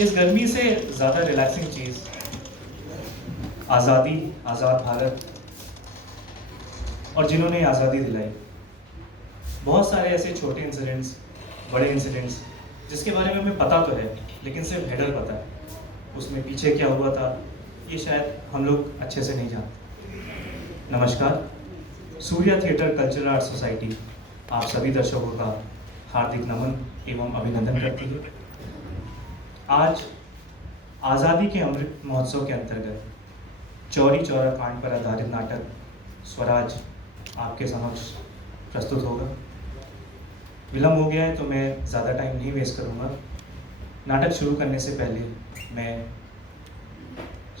इस गर्मी से ज़्यादा रिलैक्सिंग चीज़ आज़ादी, आज़ाद भारत और जिन्होंने आज़ादी दिलाई। बहुत सारे ऐसे छोटे इंसिडेंट्स, बड़े इंसिडेंट्स जिसके बारे में हमें पता तो है, लेकिन सिर्फ हेडर पता है, उसमें पीछे क्या हुआ था ये शायद हम लोग अच्छे से नहीं जानते। नमस्कार, Surya theatre cultural art society आप सभी दर्शकों का हार्दिक नमन एवं अभिनंदन करती है। आज आज़ादी के अमृत महोत्सव के अंतर्गत चौरी चौरा कांड पर आधारित नाटक स्वराज आपके समक्ष प्रस्तुत होगा। विलम्ब हो गया है तो मैं ज़्यादा टाइम नहीं वेस्ट करूँगा। नाटक शुरू करने से पहले मैं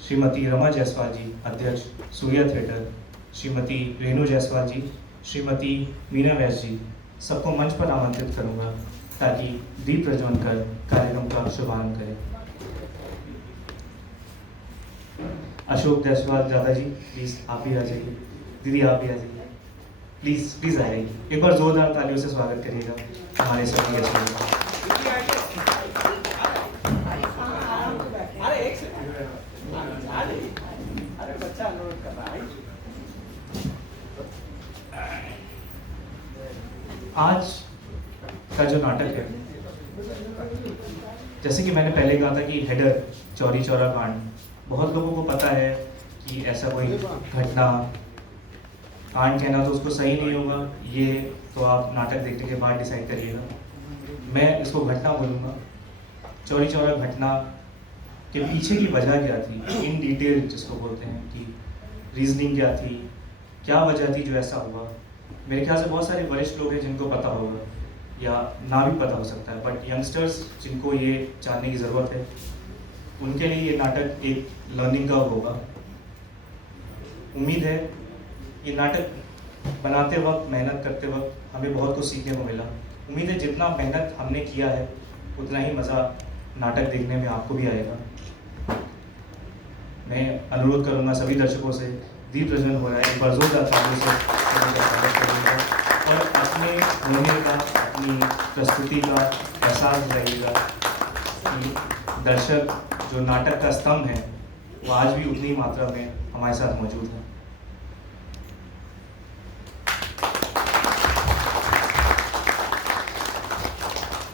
श्रीमती रमा जायसवाल जी, अध्यक्ष सूर्या थिएटर, श्रीमती रेणु जायसवाल जी, श्रीमती मीना व्यास जी, सबको मंच पर आमंत्रित करूँगा ताकि दीप प्रज्वलन कर कार्यक्रम का शुभारंभ करें। अशोक जायसवाल दादाजी, प्लीज़ आप भी आ जाइए। दीदी आप भी आ जाइए, प्लीज़ आ जाइए। एक बार जोरदार तालियों से स्वागत करिएगा हमारे सभी गेस्टों का। आज का जो नाटक है, जैसे कि मैंने पहले कहा था कि हेडर चौरी चौरा कांड, बहुत लोगों को पता है कि ऐसा कोई घटना, कांड कहना तो उसको सही नहीं होगा, ये तो आप नाटक देखने के बाद डिसाइड करिएगा। मैं इसको घटना बोलूँगा। चौरी चौरा घटना के पीछे की वजह क्या थी, इन डिटेल जिसको बोलते हैं कि रीजनिंग क्या थी, क्या वजह थी जो ऐसा हुआ। मेरे ख्याल से बहुत सारे वरिष्ठ लोग हैं जिनको पता होगा या ना भी पता हो सकता है, बट यंगस्टर्स जिनको ये जानने की ज़रूरत है उनके लिए ये नाटक एक लर्निंग कर्व होगा। उम्मीद है ये नाटक बनाते वक्त, मेहनत करते वक्त हमें बहुत कुछ सीखने को मिला। उम्मीद है जितना मेहनत हमने किया है उतना ही मज़ा नाटक देखने में आपको भी आएगा। मैं अनुरोध करूँगा सभी दर्शकों से, दीप प्रज्वलन हो रहा है, एक बार जोरदार तालियों से और अपने होने का, अपनी प्रस्तुति का एहसास रहिएगा कि दर्शक जो नाटक का स्तंभ है वो आज भी उतनी मात्रा में हमारे साथ मौजूद है।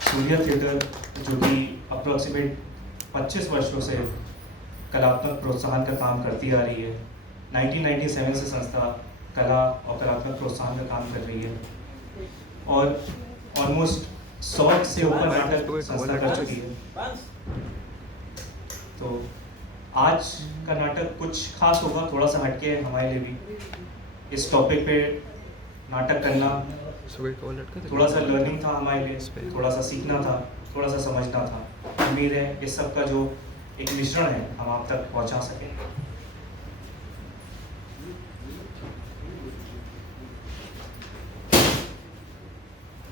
सूर्या थिएटर जो कि अप्रॉक्सीमेट 25 वर्षों से कलात्मक प्रोत्साहन का काम करती आ रही है। 1997 से संस्था कला और कलात्मक प्रोत्साहन का काम कर रही है और ऑलमोस्ट 100 से ऊपर नाटक संस्था कर चुकी है। तो आज का नाटक कुछ खास होगा, थोड़ा सा हटके है हमारे लिए भी। इस टॉपिक पे नाटक करना थोड़ा सा लर्निंग था हमारे लिए, थोड़ा सा सीखना था, थोड़ा सा समझना था। उम्मीद है इस सब का जो एक मिश्रण है हम आप तक पहुंचा सकें।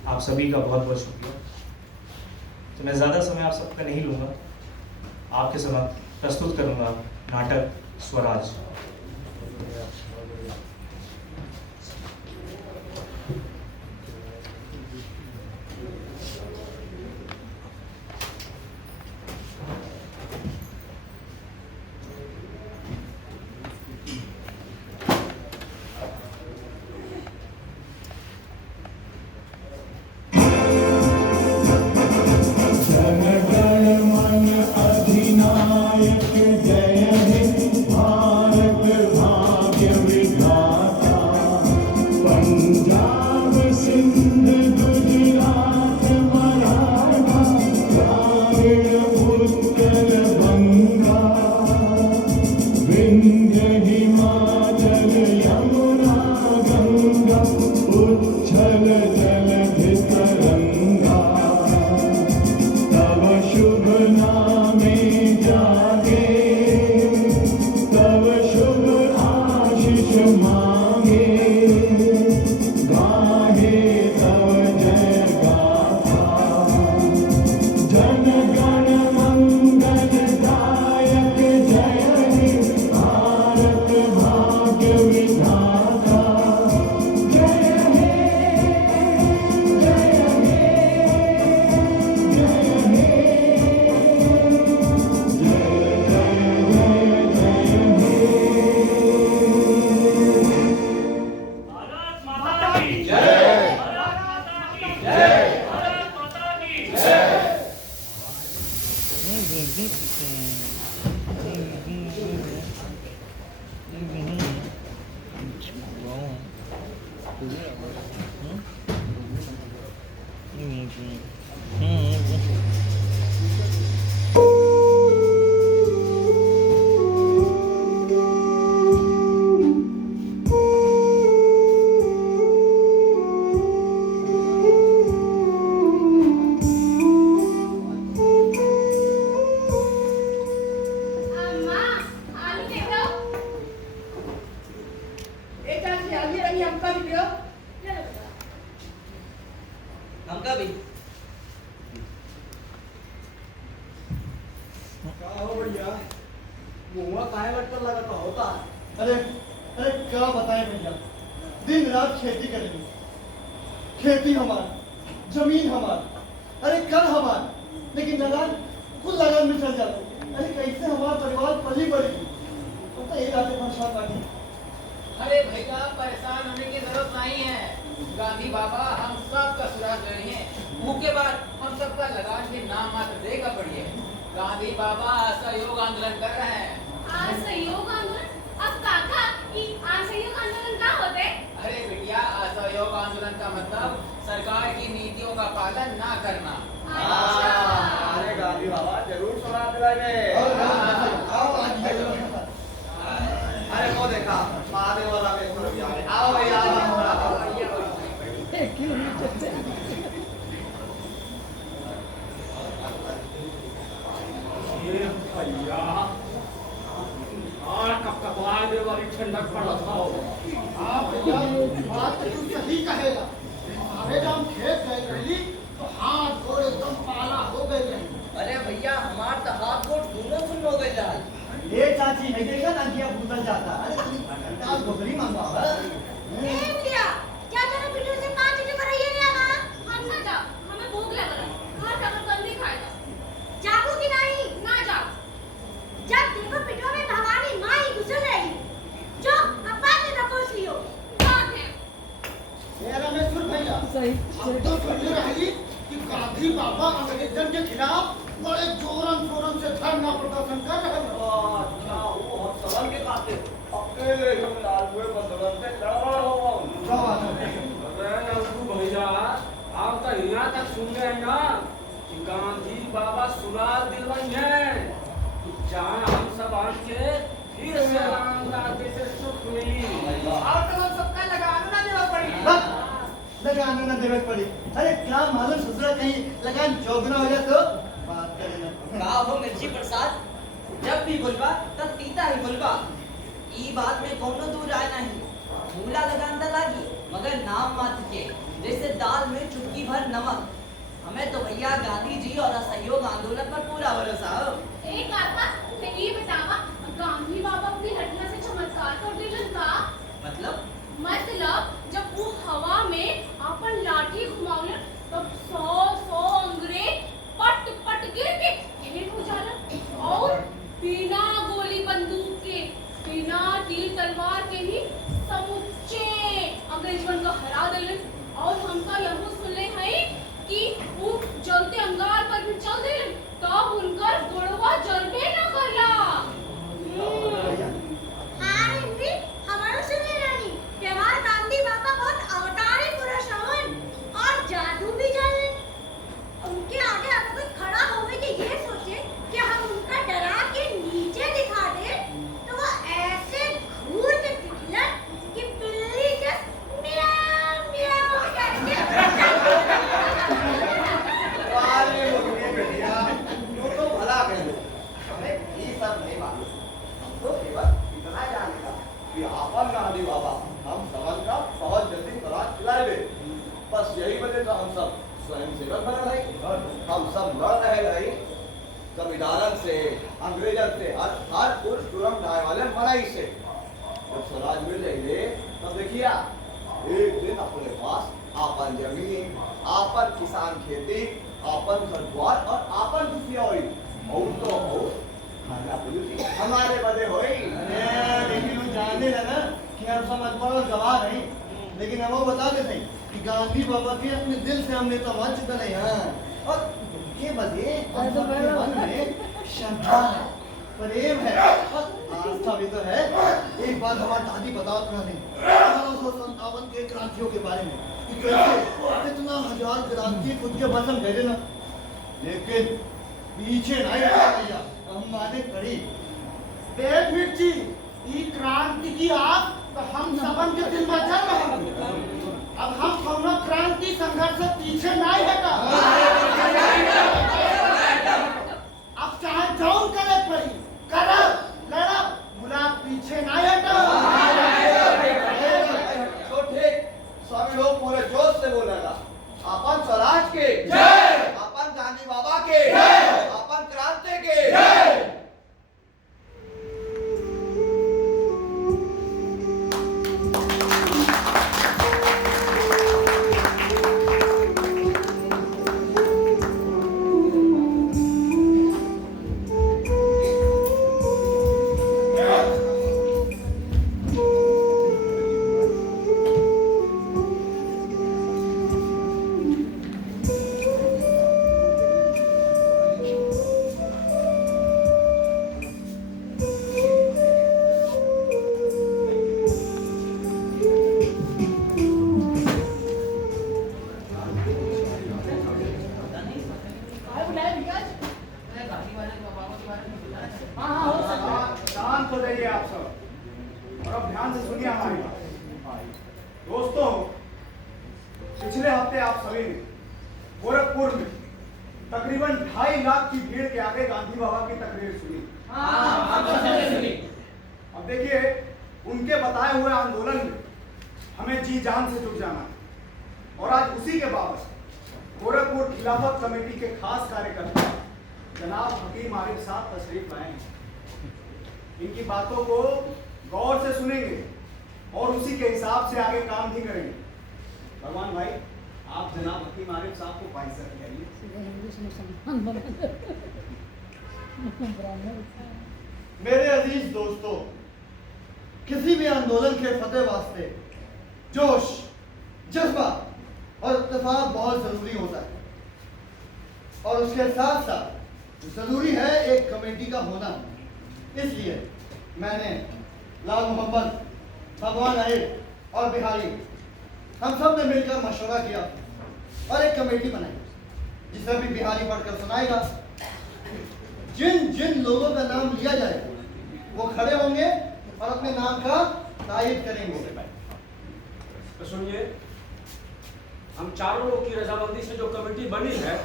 आप सभी का बहुत बहुत शुक्रिया। तो मैं ज़्यादा समय आप सबका नहीं लूँगा, आपके समक्ष प्रस्तुत करूँगा नाटक स्वराज। अम्मा, आलू देखो। ए चाची आलू रही हमका भी दियो। ले लो बेटा। हमका भी। क्या हो भैया मुँह काहे लटकर लगा तो होता है। अरे अरे क्या बताएं भैया, दिन रात खेती करेंगे, खेती हमारी, जमीन हमारी, अरे कल हमारी, लेकिन लगान कुल लगान में चल जाते। अरे कैसे हमारा परिवार पली बढ़ेगी, तो यही रातें परेशान बाकी। अरे भैया परेशान होने की जरूरत नहीं है। गांधी बाबा हम सब का सुराग रहे हैं। मुंह के बाद हम सबका लगान के नाम मात्र देगा पड़िए। गांधी बाबा असहयोग आंदोलन कर रहे हैं। असहयोग आंदोलन? अब काका, ई असहयोग आंदोलन का होते? अरे बिटिया असहयोग आंदोलन का मतलब सरकार की नीतियों का पालन ना करना। अच्छा। अरे गांधी बाबा जरूर सुना दिलाएंगे। अरे वो देखा महादेव वाला में थोड़ा भी आ गए। आओ भैया आओ भैया। ये भैया और कब कब आने वाली ठंडक पड़ा था। हाँ भैया, बात तो तू सही कहेगा। अरे जब हम खेत गए रही तो हाथ गोड़ एकदम पाला हो गए रही। अरे भैया हमार तो हाथ गोड़ दोनों सुन हो गए जाल। ये चाची नहीं देखा ना कि अब भूतल जाता। अरे तुम आज गोबरी मंगवाओ। ए बिटिया, क्या तेरे बिटिया से 5 चीजें कराइए नहीं आगा? हम ना जाओ, हमें भूख लग रहा है। घर जाकर जल्दी खाएगा। जागो कि नहीं? ना जाओ। जब देखो पिटवा में भवानी माँ ही गुजर रही। जो अब्बा ने रखोस लियो। बात है। ये रमेश्वर भैया, अब तो सुनने रही कि गांधी बाबा अंग्रेजन के खिलाफ बड़े जोरन शोरन से धरना प्रदर्शन कर रहे हैं। अच्छा वो हम सवाल के खाते अकेले ही लाल हुए बंदोबस्त से लड़ हो। क्या बात है? अरे नंदू भैया आप तो यहाँ तक सुन गए ना कि गांधी बाबा सुराग दिलवाई है। जहाँ हम सब आके फिर से राम दादी से सुख मिली। और तो हम सबका लगान ना देना पड़ी। लगान ना देवे पड़ी। अरे क्या मालूम ससुरा कहीं लगान चौगुना हो जाए तो बात करें ना। का हो मिर्ची प्रसाद, जब भी बोलबा तब तीता ही बोलबा। ई बात में कोनो दूर आए नहीं। मूला लगान दा लागी मगर नाम मात्र के, जैसे दाल में चुटकी भर नमक। हमें तो भैया गांधी जी और असहयोग आंदोलन पर पूरा भरोसा हो। ए काका, मैं ये बतावा, गांधी बाबा अपनी हड्डियां से चमत्कार कर दिलन का? मतलब जब वो हवा में अपन लाठी घुमावलन तब 100 अंग्रेज पट पट गिर के ढेर हो जालन और बिना गोली बंदूक के, बिना तीर तलवार के ही समुच्चे अंग्रेजवन को हरा देलन। और हमका यह सुनले हैं कि वो जलते अंगार पर भी चल देलन तब उनकर गोड़वा जलबे न करला। हाँ हिंदी हमारा सुने रानी, व्यवहार गांधी बाबा बहुत अवतारी पुरुष हवन और जादू भी जाने। उनके आगे अगर कोई खड़ा होवे कि ये सोचे कि हम उनका डरा के नीचे दिखा दे तो वो ऐसे घूर के दिखलन कि बिल्ली के मियाऊ मियाऊ करके अरे मुर्गी बेटिया तू तो भला कह लो। हमें ये सब नहीं मालूम। हमको केवल इतना जाने का कि आपन गांधी बाबा हम समझ का बहुत जल्दी तलाश खिलाए दे। बस यही वजह से हम सब स्वयं सेवक बन रहे। हम सब लड़ रहे रही संविधान से, अंग्रेजन से, हर पुरुष तुरंत ढाई वाले मनाई से। जब स्वराज मिल जाएंगे तब देखिए एक दिन अपने पास आपन जमीन, आपन किसान खेती, आपन घर द्वार और आपन दुखिया हुई और तो और खाना पुलिस हमारे बदे हुई। लेकिन वो जाने लगा कि हम सब अनपढ़ और गवार हैं, लेकिन हम वो बता देते कि गांधी बाबा के अपने दिल से हमने तो मान चुका है। हाँ, और ये बदे मन में श्रद्धा है, प्रेम है और आस्था भी तो है। एक बात हमारी दादी बताओ रहने 1857 के क्रांतियों के बारे में कि कैसे इतना हजार क्रांति खुद के बसम भेजे ना, लेकिन पीछे नहीं हटा भैया, हम माने खड़ी। डेविड जी, ई क्रांति की आग तो हम सबन के दिल में जल रहा है। अब हम कोनो क्रांति संघर्ष से पीछे नहीं हटा। अब चाहे जौन करे पड़ी, करब, लड़ब, बुला पीछे नहीं हटा। तो ठीक, सभी लोग पूरे जोश से बोलेगा। अपन स्वराज के जय, अपन गांधी बाबा के जय, अपन क्रांति के जय। शांत हो जाइए आप सब और अब ध्यान से सुनिए हमारी बात। दोस्तों, पिछले हफ्ते आप सभी ने गोरखपुर में तकरीबन 2.5 लाख की भीड़ के आगे गांधी बाबा की तकरीर सुनी। अब देखिए, उनके बताए हुए आंदोलन में हमें जी जान से जुट जाना है और आज उसी के बाबत गोरखपुर खिलाफत कमेटी के खास कार्यकर्ता जनाब हकीम आरिफ साहब तशरीफ लाए हैं। इनकी बातों को गौर से सुनेंगे और उसी के हिसाब से आगे काम भी करेंगे। भगवान भाई, आप जनाब हकीम आरिफ साहब को भाई सर करिए। मेरे अजीज दोस्तों, किसी भी आंदोलन के फतेह वास्ते जोश, जज्बा और इत्तेफाक बहुत जरूरी होता है और उसके साथ साथ जरूरी है एक कमेटी का होना। इसलिए मैंने लाल मोहम्मद, भगवान आहिर और बिहारी, हम सब ने मिलकर मशवरा किया और एक कमेटी बनाई जिसे भी बिहारी पढ़कर सुनाएगा। जिन जिन लोगों का नाम लिया जाए वो खड़े होंगे और अपने नाम का तायद करेंगे। तो सुनिए, हम चारों लोग की रजामंदी से जो कमेटी बनी है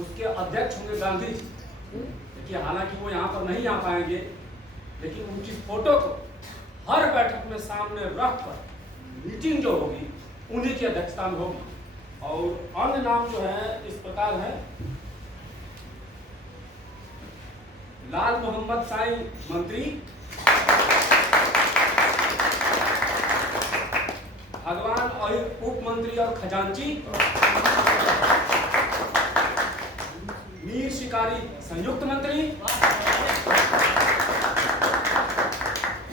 उसके अध्यक्ष होंगे गांधी जी। देखिए, हालांकि वो यहाँ पर नहीं आ पाएंगे, लेकिन उनकी फोटो को हर बैठक में सामने रखकर मीटिंग जो होगी उन्हीं की अध्यक्षता में होगी। और अन्य नाम जो है इस प्रकार है: लाल मोहम्मद साईं मंत्री, भगवान आहिर उप मंत्री और खजांची, मीर शिकारी संयुक्त मंत्री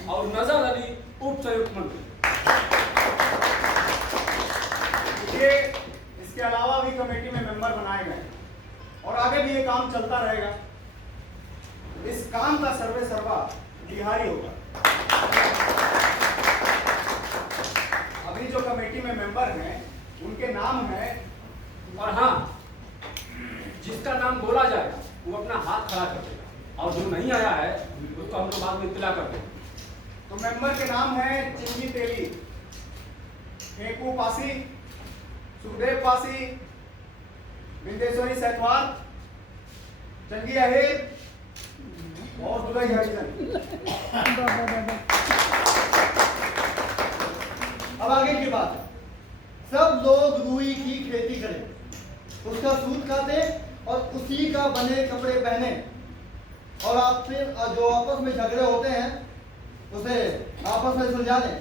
और नजर अली उप संयुक्त मंत्री। ये इसके अलावा भी कमेटी में मेंबर बनाए गए और आगे भी ये काम चलता रहेगा। इस काम का सर्वे सर्वा बिहारी होगा। अभी जो कमेटी में मेंबर हैं उनके नाम है, और हाँ, जिसका नाम बोला जाएगा वो अपना हाथ खड़ा कर देगा और जो नहीं आया है उसको हम लोग बाद में इत्तला कर देंगे। तो मेंबर के नाम है चिंगी तेली, फेंकू पासी, सुखदेव पासी, बिंदेश्वरी सैतवाल, चंगी अहिर और दुलई हरिजन। अब आगे की बात है, सब लोग रुई की खेती करें, उसका सूत काटे और उसी का बने कपड़े पहने और आप फिर जो आपस में झगड़े होते हैं उसे आपस में सुलझा लें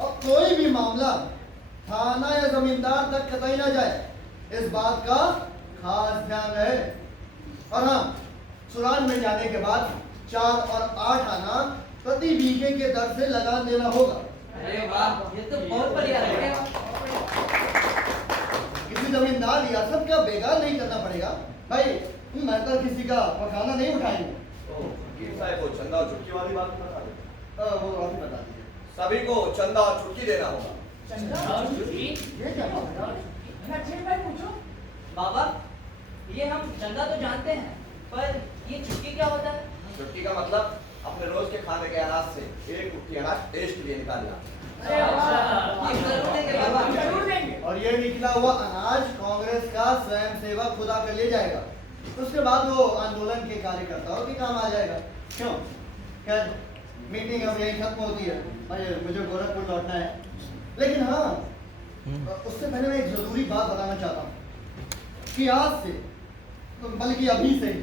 और कोई भी मामला थाना या जमींदार तक कतई ना जाए, इस बात का खास ध्यान रहे। और हाँ, सुरान में जाने के बाद 4 और 8 आना प्रति बीघे के दर से लगान देना होगा। अरे वाह, ये तो बहुत बढ़िया है। किसी जमींदार रियासत का बेगार नहीं करना पड़ेगा भाई। मैं तो किसी का पखाना नहीं उठाएंगे। तो वकील साहब को चंदा और चुटकी वाली बात बता दो। वो आप ही बता दीजिए। सभी को चंदा और चुटकी देना होगा। ये क्या बात है? बाबा, ये हम चंदा तो जानते हैं, पर ये चुटकी क्या होता है? चुटकी का मतलब अपने रोज के खाने के अनाज से एक मुट्ठी अनाज देश के लिए निकालना। ये जरूर देंगे बाबा। और ये निकला हुआ अनाज कांग्रेस का स्वयं सेवक खुदा कर ले जाएगा। उसके बाद वो आंदोलन के कार्यकर्ताओं के काम आ जाएगा। क्यों? खैर मीटिंग अब यही खत्म होती है, मुझे गोरखपुर लौटना है। लेकिन हाँ, उससे पहले मैं एक जरूरी बात बताना चाहता हूँ कि आज से, बल्कि अभी से ही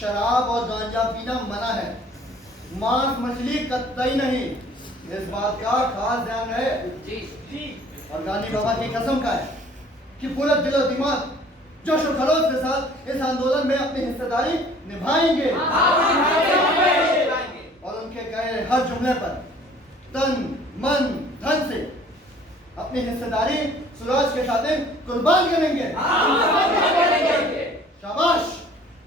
शराब और गांजा पीना मना है। मांस मछली कतई नहीं। इस बात का खास ध्यान रहे। जी। और गांधी बाबा की कसम का है कि पूरा दिल और दिमाग, जोश और खरोश के साथ इस आंदोलन में अपनी हिस्सेदारी निभाएंगे। और उनके कहे हर जुमले पर तन मन धन से अपनी हिस्सेदारी सूरज के खातिर कुर्बान करेंगे। शाबाश।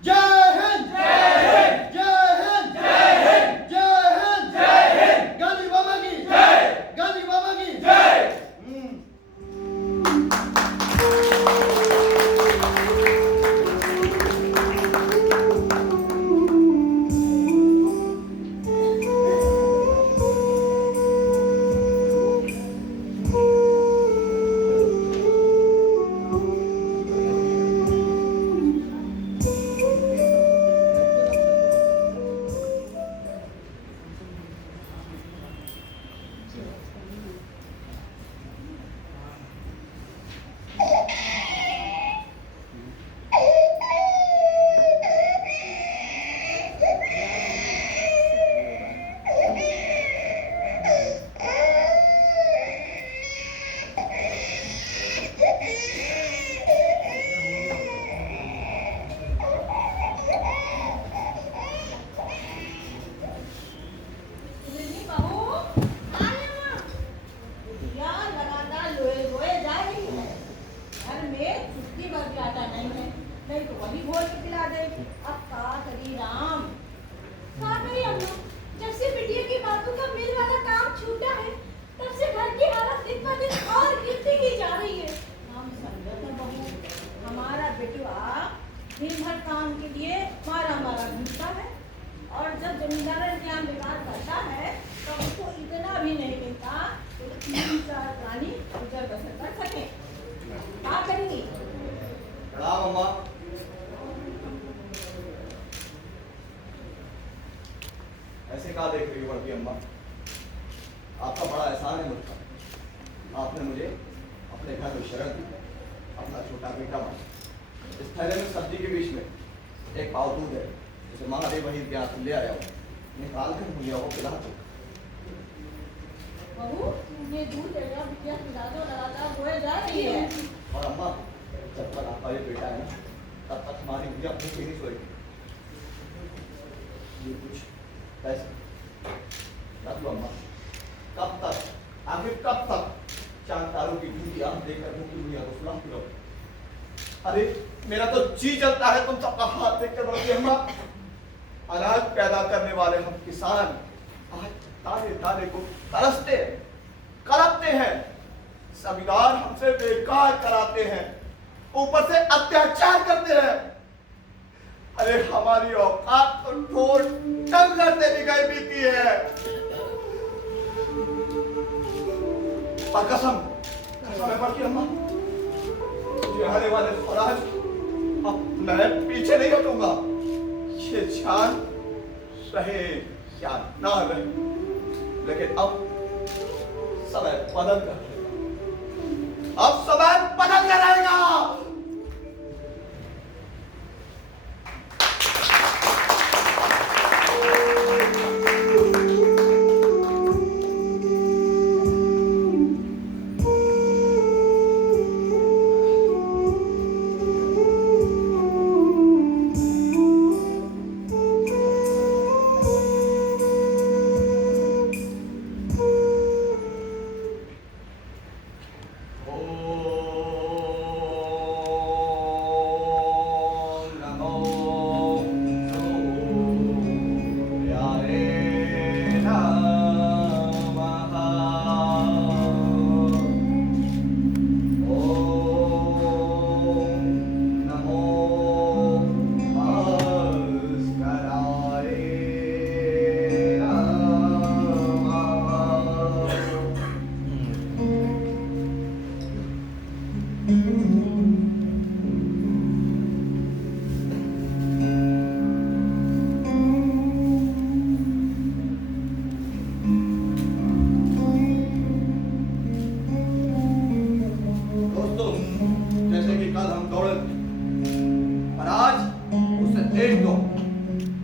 जय हिंद। जय हिंद। जय हिंद। जय हिंद। जय हिंद। जय हिंद। गांधी बाबा की जय। गांधी बाबा की जय। ऐसे कहा देख रही हो बड़की अम्मा? आपका बड़ा एहसान है मुझ पर। आपने मुझे अपने घर में शरण दी, अपना छोटा बेटा बना। इस थैले में सब्जी के बीच में एक पाव दूध है, जिसे महादेव वही के हाथ ले आया हो, निकाल कर भूलिया हो पिला दो। बहू, ये दूध देगा, बिटिया पिला दो, लगातार रोए जा रही है। और अम्मा, जब तक आपका ये बेटा है ना, तब तक हमारी भूलिया भूख ही नहीं सोएगी। ये कुछ पैसे रख लो अम्मा। कब तक, आखिर कब तक चांद तारों की भूलिया देकर भूखी भूलिया को सुला पिलो? अरे मेरा तो जी चलता है तुम सबका हाथ देखकर बड़की अम्मा। अनाज पैदा करने वाले हम किसान आज तारे तारे को तरसते हैं, कलपते हैं, जमींदार हमसे बेकार कराते हैं, ऊपर से अत्याचार करते हैं। अरे हमारी औकात तो ठोर टंगर से भी गई बीती है। और कसम है बड़की अम्मा, मुझे आने वाले स्वराज अब मैं पीछे नहीं हटूंगा। ये जान रहे या ना रहे, लेकिन अब समय बदल कर, अब समय बदल कर रहेगा।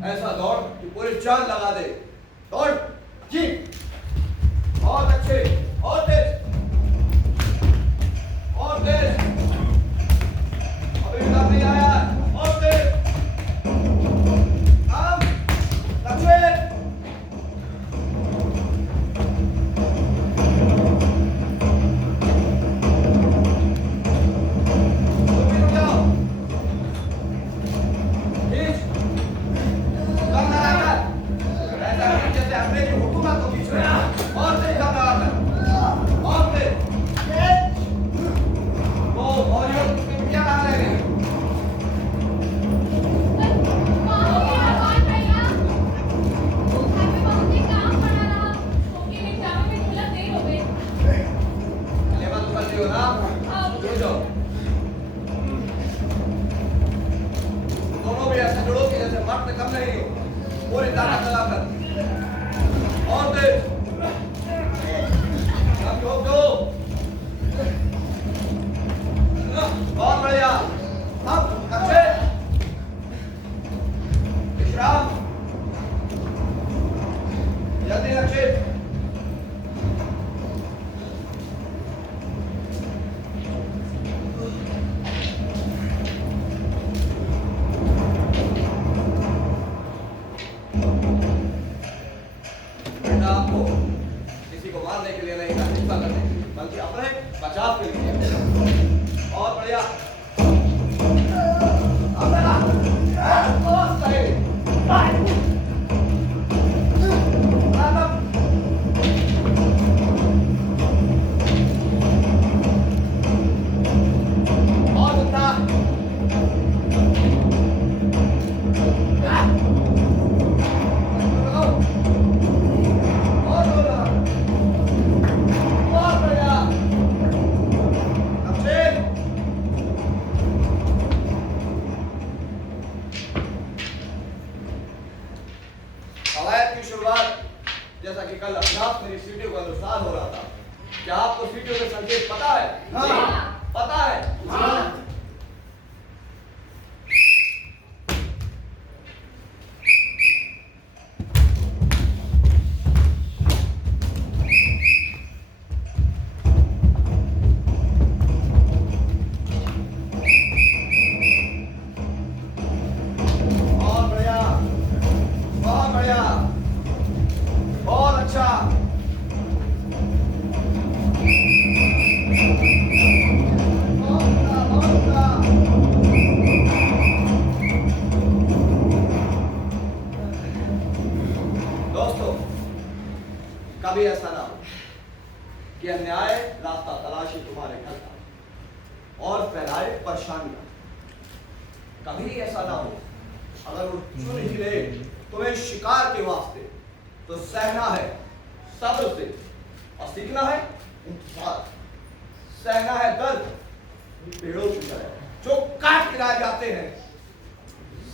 ऐसा दौड़ कि पूरी जान लगा दे। दौड़। जी। बहुत अच्छे, और तेज, और तेज। अभी तक नहीं आया, और तेज। हम लक्ष्मण। तुम भी रुक जाओ। खींच। कम लगाकर। ऐसा नहीं जैसे हमने की हुकूमत को खींच रहे हैं। और तेज कम लगाकर। और तेज। वो और ये क्या कहा रहे हैं? माफी आवाज भैया, वो घर में बहुत ही काम पड़ा रहा, छोटी निपटावे में थोड़ा देर हो गई। लेवल तो करते हो ना? जुड़ जाओ। दोनों भी ऐसे जुड़ो कि जैसे मर्द कम नहीं हो। पूरी ताकत लगाकर। और तेज। अब रोक दो। बहुत बढ़िया। अब अच्छे। विश्राम। जल्दी अच्छे। बेटा आपको किसी को मारने के लिए नहीं कहा, हिंसा करने के लिए, बल्कि अपने बचाव के लिए। और बढ़िया। अब लगा। बहुत सही। आदम। और जितना। और बोला। बहुत बढ़िया। अक्षय। कवायद की शुरुआत जैसा कि कल अभ्यास मेरी सीढ़ियों के अनुसार हो रहा था। क्या आपको सीढ़ियों के संकेत पता है? हाँ। पता है? हाँ। बहुत बढ़िया। बहुत बढ़िया। बहुत अच्छा। बहुत अच्छा, बहुत अच्छा। दोस्तों, कभी ऐसा ना हो कि अन्याय रास्ता तलाशी तुम्हारे घर का और फैलाए परेशानियां। कभी ऐसा ना हो अगर वो चुन ही ले तुम्हें शिकार के वास्ते, तो सहना है सब्र से और सीखना है इंतजार। सहना है दर्द पेड़ों की तरह जो काट गिराए जाते हैं।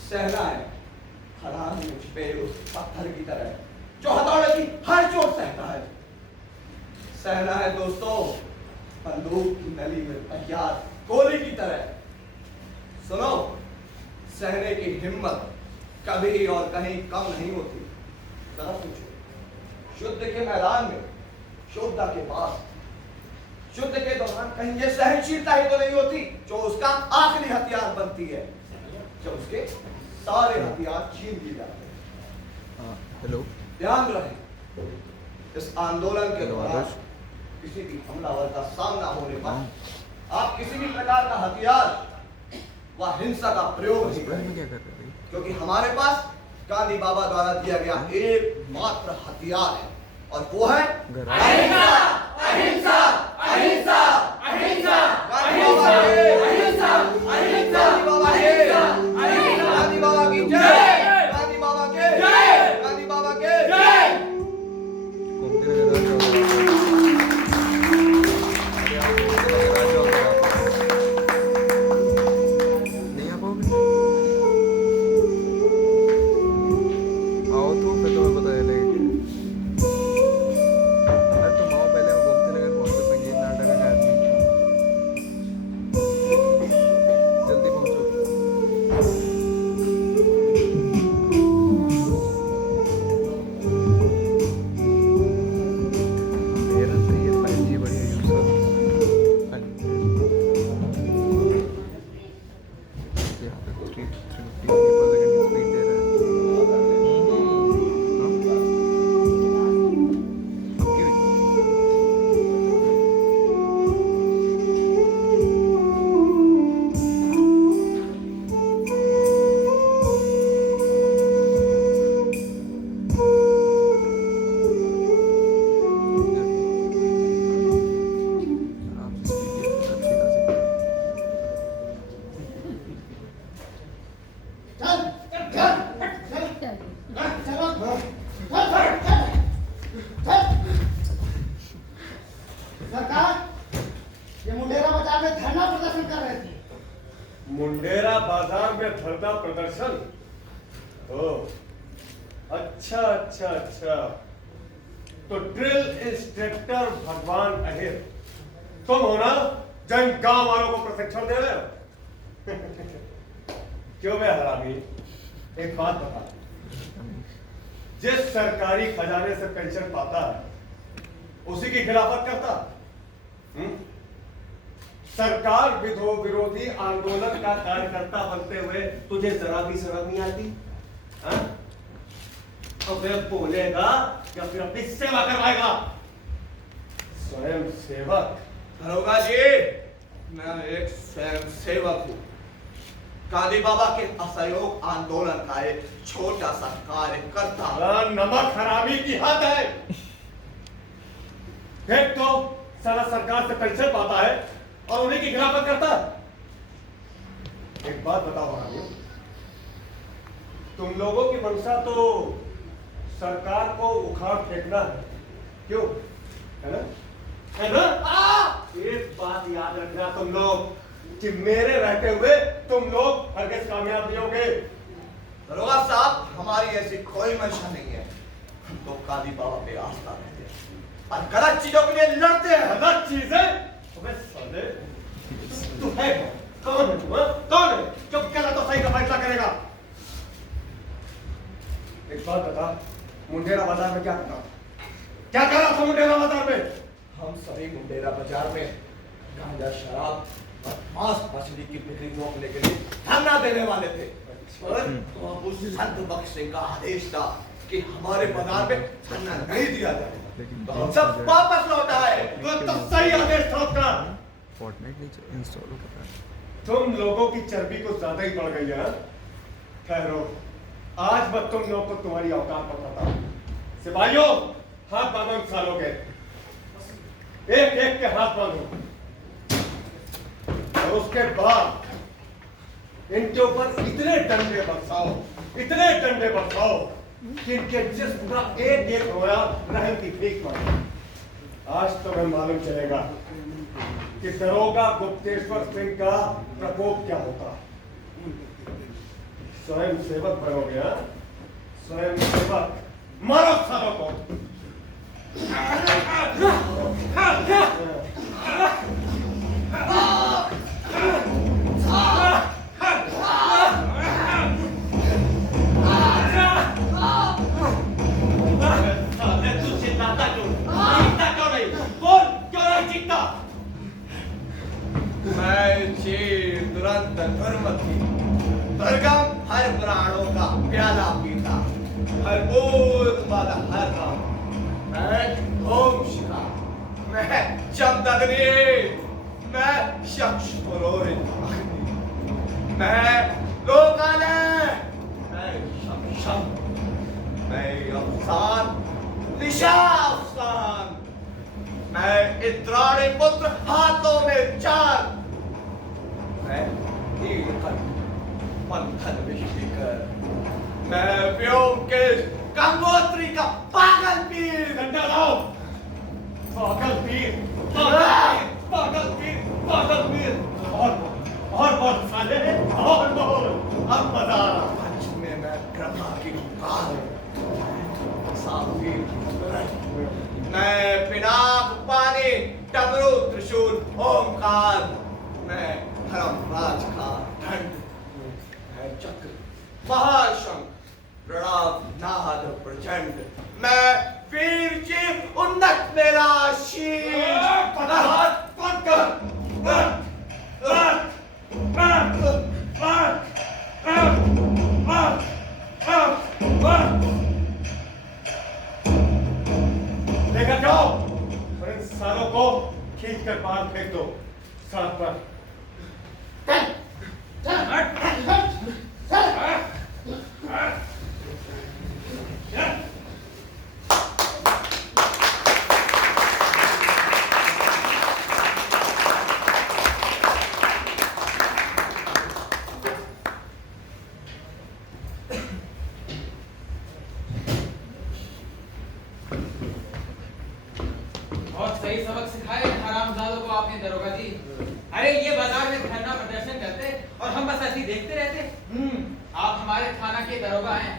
सहना है खड़ान पे उस पत्थर की तरह जो हथौड़े की हर चोट सहता है। सहना है दोस्तों बंदूक की नली में तैयार गोली की तरह। सुनो, सहने की हिम्मत कभी और कहीं कम नहीं होती। जरा सोचो, युद्ध के मैदान में, योद्धा के पास युद्ध के दौरान कहीं ये सहनशीलता ही तो नहीं होती जो उसका आखिरी हथियार बनती है, जब उसके सारे हथियार छीन लिए जाते हैं। हेलो। ध्यान रहे, इस आंदोलन के दौरान किसी भी हमलावर का सामना होने पर आप किसी भी प्रकार का हथियार व हिंसा का प्रयोग नहीं करें, क्या कर रहे हैं? क्योंकि हमारे पास गांधी बाबा द्वारा दिया गया एकमात्र हथियार है और वो है अहिंसा। अहिंसा, अहिंसा, अहिंसा। गांधी बाबा के अहिंसा, अहिंसा। गांधी बाबा के अहिंसा। गांधी बाबा की जय। गांधी बाबा के जय। गांधी बाबा के जय। नहीं आ पाओगे? आओ तो फिर तुम्हें पता चलेगा। अरे तुम आओ, पहले हम घूमते लगे कौन सा संगीत नाटक है। प्रदर्शन। ओ अच्छा अच्छा अच्छा, तो ड्रिल इंस्ट्रक्टर भगवान अहिर तुम हो ना, जो इन गांव वालों को प्रशिक्षण दे रहे हो? क्यों बे हरामी, एक बात बता, जिस सरकारी खजाने से पेंशन पाता है उसी की खिलाफत करता? सरकार विरोधी आंदोलन का कार्यकर्ता बनते हुए तुझे जरा भी शर्म नहीं आती? तो फिर बोलेगा या फिर अपनी सेवा करवाएगा? स्वयं सेवक? दरोगा जी, मैं एक स्वयं सेवक हूँ। गांधी बाबा के असहयोग आंदोलन का एक छोटा सा कार्यकर्ता। नमक हरामी की हद है। एक तो सारा सरकार से पेंशन पाता है और उन्हीं की खिलाफत करता है। एक बात बताओ हरामी, तुम लोगों की मंशा तो सरकार को उखाड़ फेंकना है, क्यों? है ना? है ना? एक बात याद रखना तुम लोग, कि मेरे रहते हुए तुम लोग हरगिज कामयाब नहीं होगे। दरोगा साहब, हमारी ऐसी कोई मंशा नहीं है। हम तो गांधी बाबा पे आस्था रखते हैं और गलत चीजों के लिए लड़ते हैं। गलत चीजें? तुम्हें साले, तू है कौन है? कौन है जो गलत तो सही का फैसला करेगा? एक बात बता, मुंडेरा बाजार में क्या करता था? क्या कर रहा था मुंडेरा बाजार में? हम सभी मुंडेरा बाजार में गांजा, शराब और मांस मछली की बिक्री रोकने के लिए धरना देने वाले थे। तो अब उस संत बख्श सिंह का आदेश था कि हमारे बाजार में धरना नहीं दिया जाए, तो हम सब वापस लौट आए। तो सही आदेश था उसका। फोर्टनाइट नीचे इंस्टॉल हो पता है। तुम लोगों की चर्बी को ज्यादा ही पड़ गई है। ठहरो, आज मैं तुम लोग को तुम्हारी औकात बताता हूं। सिपाहियों, हाथ बांधो इन सालों के, एक एक के हाथ बांधो, और उसके बाद इनके ऊपर इतने डंडे बरसाओ, इतने डंडे बरसाओ कि इनके जिस्म का एक एक रोया रहम की भीख मांगे। आज तुम्हें मालूम चलेगा कि दरोगा गुप्तेश्वर सिंह का प्रकोप क्या होता है। स्वयं सेवक बनोगे? स्वयं सेवक, मारो सालों को। तू चिल्लाता क्यों? चीखता क्यों नहीं? बोल, क्यों नहीं चीखता? मैं चीर दुरंत दुर्मति, दुर्गम हर प्राणों का प्याला पीता, हर बूंद वाला हर राम, मैं ओम शिवा, मैं जमदग्नि, मैं शक्ष पुरोहित, मैं लोकालय, मैं शम, मैं अफसान, निशा अफसान, मैं इंद्राणी पुत्र हाथों में चार, मैं नीलकंठ मंथन विश्विकर, मैं व्योमकेश गंगोत्री का पागल पीर। डंडा लाओ। पागल पीर, पागल पीर, पागल पीर। और बोल साले, और बोल, अब मजा आ रहा। मंच में मैं ब्रह्मा की पुकार, साफी मैं पिनाक पानी, डमरू त्रिशूल ओमकार, मैं धर्मराज का दंड, मैं चक्र महाशंख प्रणव नाद प्रचंड, मैं वीर जी उन्नत मेरा शीश। बंद कर। लेकर जाओ और इन सालों को खींच कर बाहर फेंक दो, सड़क पर। बहुत सही सबक सिखाया हरामजादों को आपने दरोगा जी। अरे ये बाजार में धरना प्रदर्शन करते और हम बस ऐसे ही देखते रहते। आप हमारे थाना के दरोगा हैं,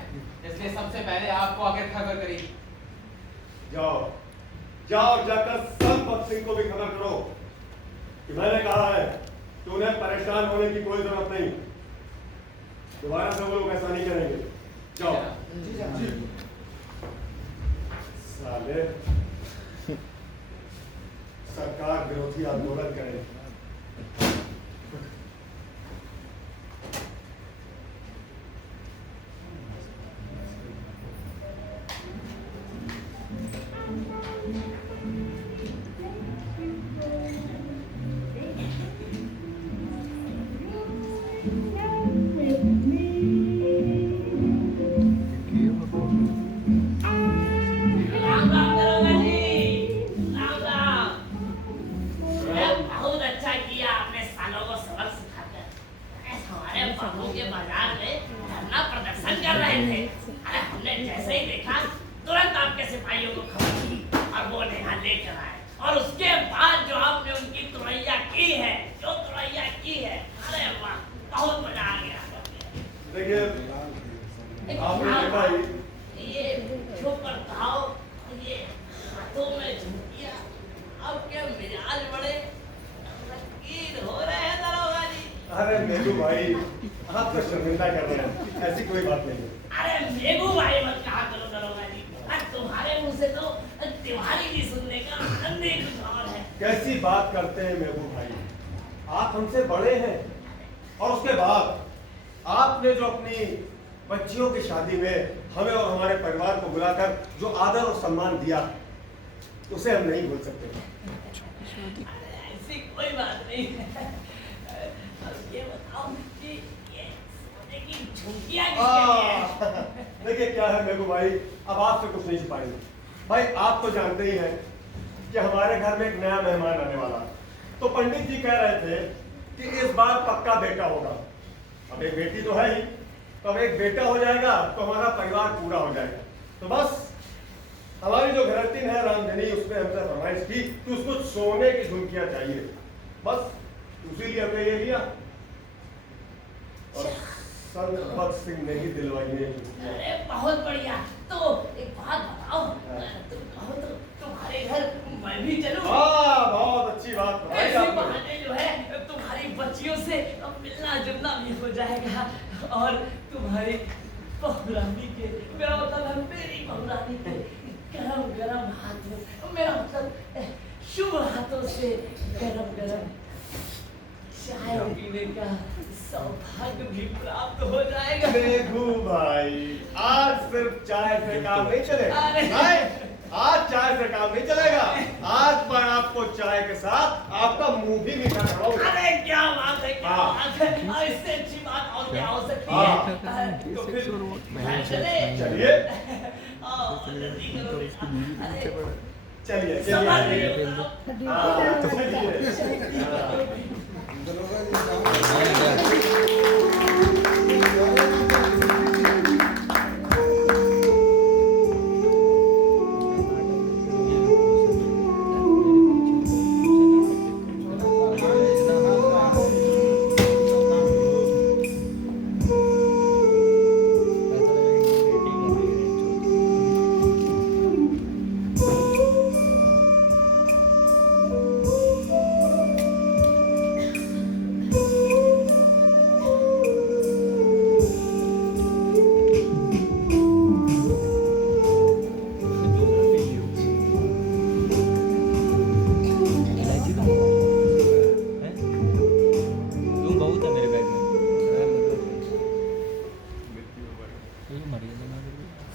इसलिए सबसे पहले आपको आगे खबर करी। जाओ जाओ जाकर संपत सिंह को भी खबर करो कि मैंने कहा है कि उन्हें परेशान होने की कोई जरूरत नहीं, दोबारा से वो लोग ऐसा नहीं करेंगे। जाओ। साले सरकार विरोधी आंदोलन करें। राम राम दरोगा जी, राम राम। बहुत अच्छा किया आपने सालों को सबक सिखाकर। हमारे बाबू के बाजार में धरना प्रदर्शन कर रहे थे। अरे हमने जैसे ही देखा तुरंत आपके सिपाहियों को खबर दी और वो यहाँ लेकर आए। और उसके बाद जो आपने उनकी तुरैया की है, जो तुरैया की है, अरे वाह, बहुत मजा आ गया। देखिए आपने देखा ही ये जो प्रताव, ये हाथों में झुमकियां, आपके मिजाज बड़े रंगीन हो रहे हैं दरोगा जी। अरे मेघू भाई आप तो शर्मिंदा कर रहे हैं, ऐसी कोई बात नहीं है। अरे मेघू भाई मत कहा करो दरोगा जी, तुम्हारे मुंह से तो तिवारी भी सुनने का आनंद ही कुछ और है। कैसी बात करते हैं मेघू भाई, आप हमसे बड़े हैं और उसके बाद आपने जो अपनी बच्चियों की शादी में हमें और हमारे परिवार को बुलाकर जो आदर और सम्मान दिया, उसे हम नहीं भूल सकते। ऐसी कोई बात नहीं है। अब ये बताओ कि ये सोने की झुमकियां किसके लिए है? देखिए क्या है मेघू भाई, अब आपसे कुछ नहीं छिपाएंगे। भाई आप तो जानते ही हैं कि हमारे घर में एक नया मेहमान आने वाला है, तो पंडित जी कह रहे थे कि इस बार पक्का बेटा होगा। अब एक बेटी तो है ही, तो अब एक बेटा हो जाएगा तो हमारा परिवार पूरा हो जाएगा। तो बस हमारी जो घरतीन है रामधनी, उसने हमसे फरमाइश की कि उसको सोने की झुमकियां चाहिए। बस उसी लिए हमने ये लिया और संत सिंह ने ही दिलवाई है। अरे बहुत बढ़िया। तो एक बात बताओ, तुम कहो तो तुम्हारे घर मैं भी चलूं? हाँ बहुत अच्छी बात बताई ऐसी आपने। बहाने जो है तुम्हारी बच्चियों से मिलना जुलना भी हो जाएगा और तुम्हारी बहुरानी के, मेरा मतलब है मेरी बहुरानी के गरम गरम हाथों, मेरा मतलब शुभ हाथों से गरम गरम चाय पीने का सौभाग्य भी प्राप्त हो जाएगा। मेघू भाई आज सिर्फ चाय से काम नहीं चलेगा। नहीं, आज चाय से काम नहीं चलेगा। आज मैं आपको चाय के साथ आपका मुंह भी मिठा कराऊंगा। अरे क्या बात है, क्या हाँ। बात है। और इससे अच्छी बात और क्या हो सकती है? तो फिर चले चलिए जल्दी करो बेटा। अरे चलिए संभाल चलिए लीजिए। हाँ, चलिए।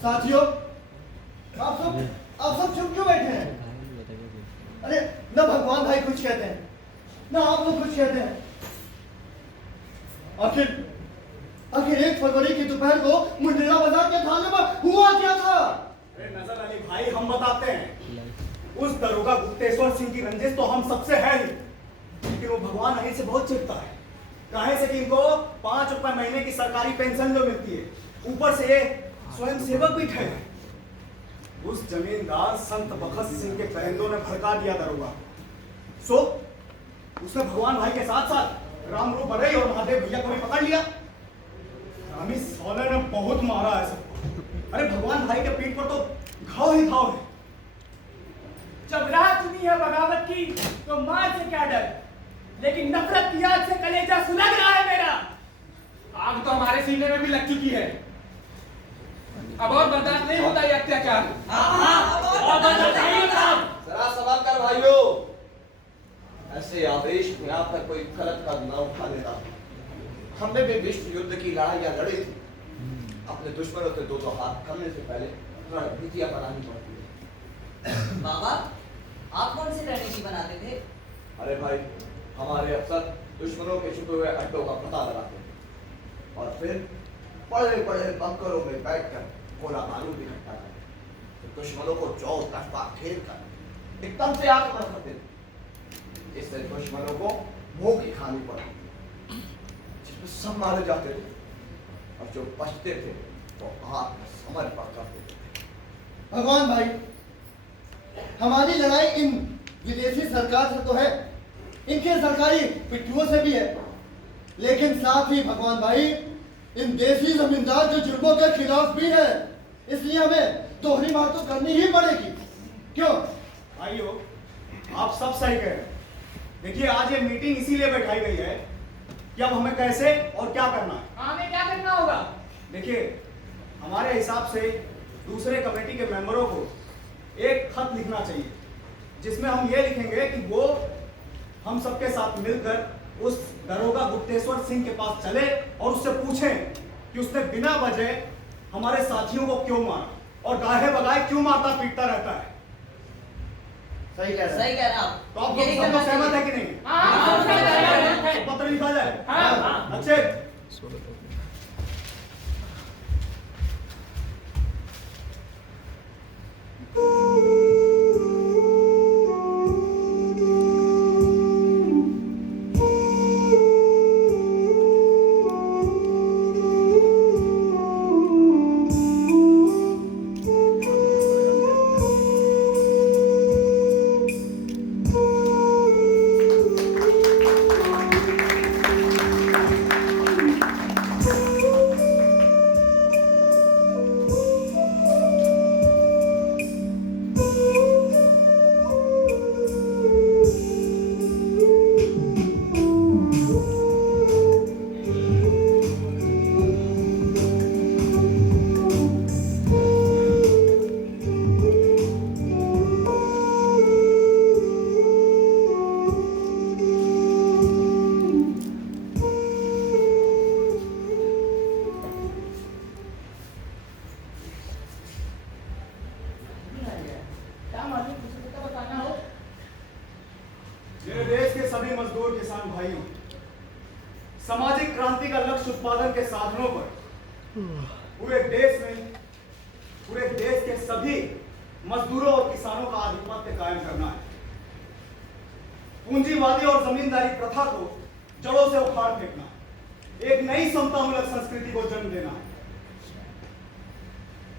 साथियों आप सब चुप क्यों बैठे हैं? अरे न भगवान भाई कुछ कहते हैं, न आप लोग कुछ कहते हैं। आखिर 1 फरवरी की दोपहर को मुंडेरा बाजार के थाने में हुआ क्या था? अरे नजर अली भाई हम बताते हैं। उस दरोगा गुप्तेश्वर सिंह की रंजिश तो हम सबसे है ही, लेकिन वो भगवान अली से बहुत चिढ़ता है। काहे से कि इनको 5 रुपए महीने की सरकारी पेंशन जो मिलती है, ऊपर से ये स्वयं सेवक भी ठहरे। उस जमींदार संत बखत सिंह के परिंदों ने भड़का दिया दरोगा। सो उसने भगवान भाई के साथ साथ राम रूप बड़े और महादेव भैया को भी पकड़ लिया। रामी साले ने बहुत मारा है सबको। अरे भगवान भाई के पीठ पर तो घाव ही घाव है। जब राह चुनी है बगावत की तो मार से क्या डर, लेकिन नफरत की आग से कलेजा सुलग रहा है मेरा। आग तो हमारे सीने में भी लग चुकी है। अब और बर्दाश्त नहीं होता ये अत्याचार। जरा संभाल कर भाइयों, ऐसे आवेश में आकर कोई गलत कदम न उठा लेता। हमने भी विश्व युद्ध की लड़ाइयां लड़ी थी। अपने दुश्मनों से दो हाथ करने से पहले रणनीतियां बनानी पड़ती है। बाबा, आप कौन सी रणनीति बनाते थे? अरे भाई, हमारे अफसर दुश्मनों के छुपे हुए अड्डों का पता लगाते थे और फिर बड़े बड़े बंकरों में बैठकर गोला बारूद इकट्ठा करते, तो दुश्मनों को चौ तशबा खेल कर एकदम से आक्रमण करते थे। इससे दुश्मनों को भूख ही खानी पड़ती, जिसमें सब मारे जाते थे और जो बचते थे तो आत्मसमर्पण कर देते थे। भगवान भाई, हमारी लड़ाई इन विदेशी सरकार से तो है, इनके सरकारी पिट्ठुओं से भी है, लेकिन साथ ही भगवान भाई इन देसी जमींदार के जुर्मों के खिलाफ भी है। इसलिए हमें दोहरी मार तो करनी ही पड़ेगी। क्यों भाइयों, आप सब सही कह रहे हैं। देखिए, आज ये मीटिंग इसीलिए बैठाई गई है कि अब हमें कैसे और क्या करना है। हमें क्या करना होगा? देखिए, हमारे हिसाब से दूसरे कमेटी के मेंबरों को एक खत लिखना चाहिए, जिसमें हम ये लिखेंगे कि वो हम सबके साथ मिलकर उस दरोगा गुप्तेश्वर सिंह के पास चले और उससे पूछें कि उसने बिना वजह हमारे साथियों को क्यों मारा और गाहे बगाए क्यों मारता पीटता रहता है। सही कह रहे सही कह रहे हैं आप। तो आप यही लोग करना सहमत है चाहिए। कि नहीं? हाँ, तो पत्र लिखा जाए। हाँ। अच्छे, क्या मालूम, कुछ तो बताना हो। मेरे देश के सभी मजदूर किसान भाइयों, सामाजिक क्रांति का लक्ष्य उत्पादन के साधनों पर पूरे देश के सभी मजदूरों और किसानों का आधिपत्य कायम करना है। पूंजीवादी और जमींदारी प्रथा को जड़ों से उखाड़ फेंकना, एक नई समतामूलक संस्कृति को जन्म देना है।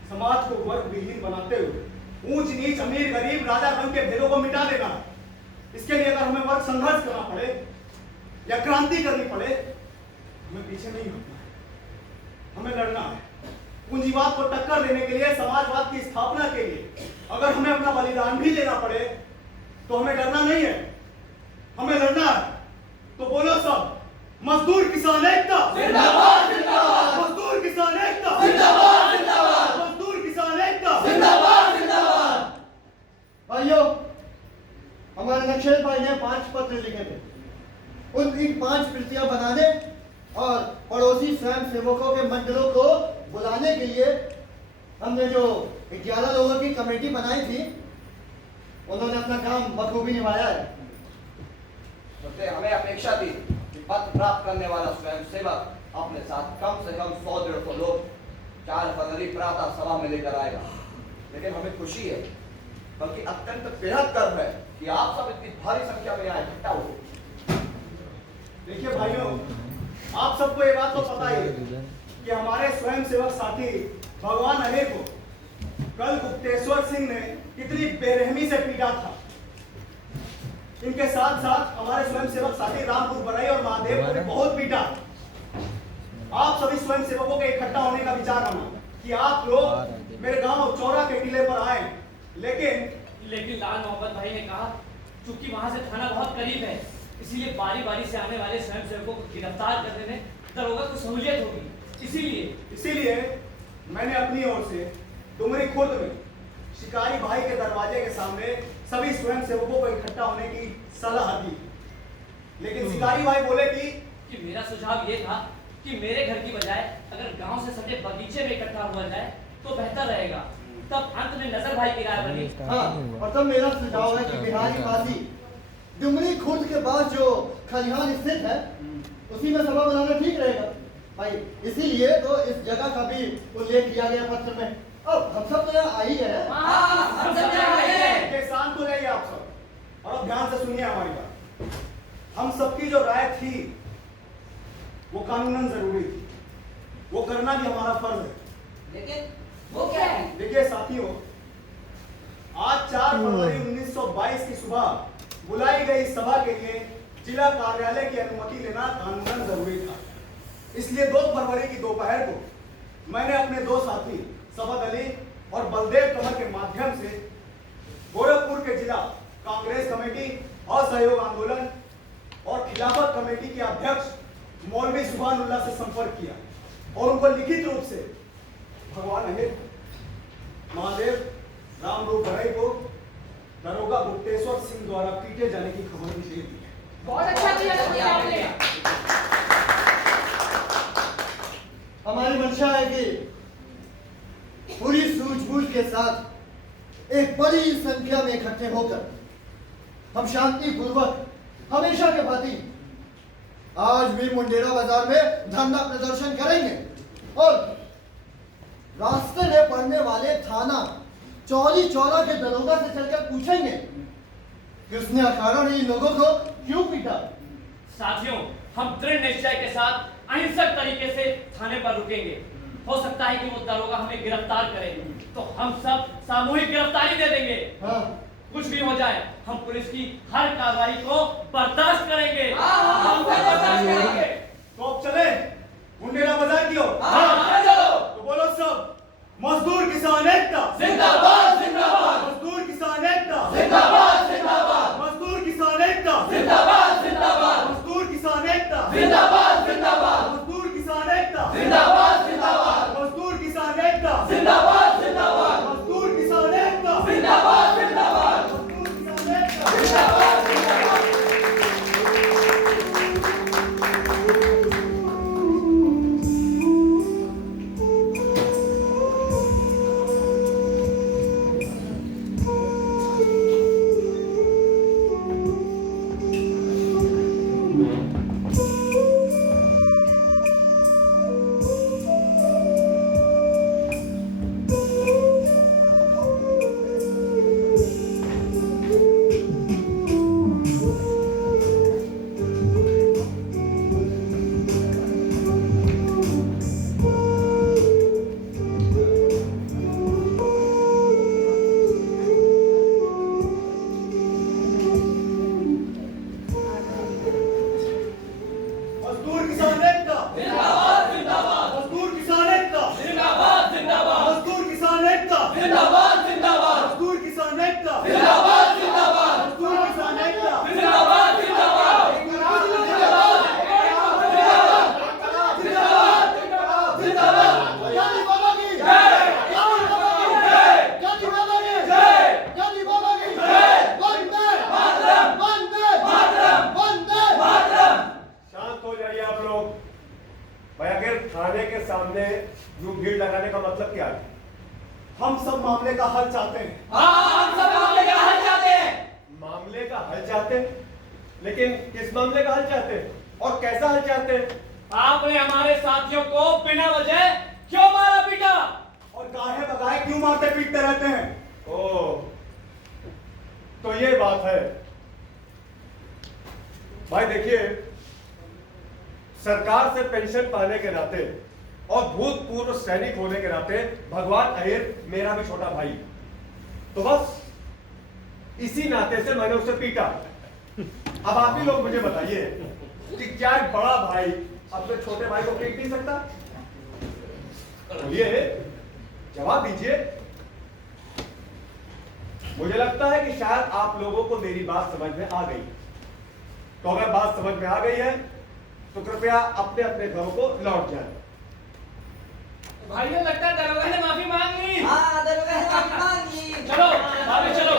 समाज को वर्ग विहीन बनाते हुए ऊंच नीच, अमीर गरीब, राजा रंग के भेदों को मिटा देना है। इसके लिए अगर हमें वर्ग संघर्ष करना पड़े या क्रांति करनी पड़े, हमें पीछे नहीं हटना है, हमें लड़ना है। पूंजीवाद को टक्कर देने के लिए, समाजवाद की स्थापना के लिए अगर हमें अपना बलिदान भी देना पड़े तो हमें डरना नहीं है, हमें लड़ना है। तो बोलो सब, मजदूर किसान एकता जिंदाबाद जिंदाबाद, मजदूर किसान एकता जिंदाबाद जिंदाबाद, मजदूर किसान एकता जिंदाबाद जिंदाबाद। भाइयों, हमारे नक्शेल भाई ने 5 पत्र लिखे थे। उनकी 5 प्रतियां बनाने और पड़ोसी स्वयं सेवकों के मंडलों को बुलाने के लिए हमने जो 11 लोगों की कमेटी बनाई थी, उन्होंने अपना काम बखूबी निभाया है। तो हमें अपेक्षा थी कि पत्र प्राप्त करने वाला स्वयं सेवक अपने साथ कम से कम 100-150 लोग 4 फरवरी प्रातः सभा में लेकर आएगा। लेकिन हमें खुशी है, बल्कि अत्यंत बेहद गर्व है कि आप सब इतनी भारी संख्या में यहाँ इकट्ठा हुए। देखिए भाइयों, आप सबको ये बात तो पता ही है कि हमारे स्वयं सेवक साथी भगवान अहे को कल गुप्तेश्वर सिंह ने कितनी बेरहमी से पीटा था। इनके साथ साथ हमारे स्वयं सेवक साथी रामपुर बराई और महादेव को भी बहुत पीटा। आप सभी स्वयं सेवकों के इकट्ठा होने का विचार बना कि आप लोग मेरे गांव चौरा के टीले पर आए, लेकिन लाल मोहम्मद भाई ने कहा चूंकि वहां से थाना बहुत करीब है, इसीलिए बारी बारी से आने वाले स्वयं सेवकों को गिरफ्तार करने में दरोगा को सहूलियत होगी। इसीलिए मैंने अपनी ओर से डुमरी खुर्द में शिकारी भाई के दरवाजे के सामने सभी स्वयं सेवकों को इकट्ठा होने की सलाह दी, लेकिन शिकारी भाई बोले कि मेरा सुझाव ये था कि मेरे घर की बजाय अगर गांव से सटे बगीचे में इकट्ठा हुआ जाए तो बेहतर रहेगा। तब अंत में नजर भाई की राय बनी। हाँ, और तब मेरा सुझाव है कि बिहारी पासी डुमरी खुर्द के पास जो खलिहान स्थित है उसी में सभा बनाना ठीक रहेगा भाई। इसीलिए तो इस जगह का भी उल्लेख किया गया पत्र में। अब हम सब तो यहाँ आ ही गए हैं। शांत हो जाइए आप सब और अब ध्यान से सुनिए हमारी बात। हम सबकी जो राय थी वो कानूनन जरूरी थी, वो करना भी हमारा फर्ज है। लेकिन वो क्या है? देखिए साथियों, आज 4 फरवरी 1922 की सुबह बुलाई गई सभा के लिए जिला कार्यालय की अनुमति लेना कानूनन जरूरी था। इसलिए 2 फरवरी की दोपहर को मैंने अपने 2 साथी सबद अली और बलदेव कमर के माध्यम से गोरखपुर के जिला कांग्रेस कमेटी, असहयोग आंदोलन और खिलाफत कमेटी के अध्यक्ष मौलवी सुभानुल्लाह से संपर्क किया और उनको लिखित रूप से भगवान अहिर, महादेव, रामरूप भराई को दरोगा गुप्तेश्वर सिंह द्वारा पीटे जाने की खबर भी दे दी। बहुत अच्छा किया आपने। हमारी मंशा है कि पूरी सूझबूझ के साथ एक बड़ी संख्या में इकट्ठे होकर हम शांतिपूर्वक हमेशा के भांति आज भी मुंडेरा बाजार में धरना प्रदर्शन करेंगे और रास्ते में पड़ने वाले थाना चौरी चौरा के दरोगा से चलकर पूछेंगे कि उसने अखाड़ा इन लोगों को क्यों पीटा। साथियों, हम दृढ़ निश्चय के साथ अहिंसक तरीके से थाने पर रुकेंगे। हो सकता है कि वो दरोगा हमें गिरफ्तार करे तो हम सब सामूहिक गिरफ्तारी दे देंगे। हाँ। कुछ भी हो जाए हम पुलिस की हर कार्रवाई को बर्दाश्त करेंगे। तो अब चले मुंडेरा बाजार की ओर। तो बोलो सब, मजदूर किसान एकता जिंदाबाद जिंदाबाद, मजदूर किसान एकता जिंदाबाद जिंदाबाद, मजदूर किसान एकता जिंदाबाद जिंदाबाद, मजदूर किसान एकता जिंदाबाद जिंदाबाद, मजदूर किसान एकता जिंदाबाद जिंदाबाद, मजदूर किसान एकता जिंदाबाद जिंदाबाद, मजदूर किसान एकता जिंदाबाद जिंदाबाद, मजदूर किसान एकता जिंदाबाद जिंदाबाद। हम सब मामले का हल चाहते हैं। हम सब मामले का हल चाहते हैं। मामले का हल चाहते हैं, लेकिन किस मामले का हल चाहते हैं और कैसा हल चाहते हैं? आपने हमारे साथियों को बिना वजह क्यों मारा पीटा और गाहे बगाहे क्यों मारते पीटते रहते हैं? ओ, तो ये बात है भाई। देखिए, सरकार से पेंशन पाने के नाते और भूतपूर्व सैनिक होने के नाते भगवान अहिर मेरा भी छोटा भाई, तो बस इसी नाते से मैंने उसे पीटा। अब आप ही लोग मुझे बताइए कि क्या एक बड़ा भाई अपने छोटे भाई को पीट नहीं सकता? बोलिए, जवाब दीजिए। मुझे लगता है कि शायद आप लोगों को मेरी बात समझ में आ गई। तो अगर बात समझ में आ गई है तो कृपया अपने अपने घरों को लौट जाएं। भाइयों, लगता है दरोगा ने माफी मांग ली। हाँ, दरोगा ने माफी मांगी। चलो भाभी, चलो।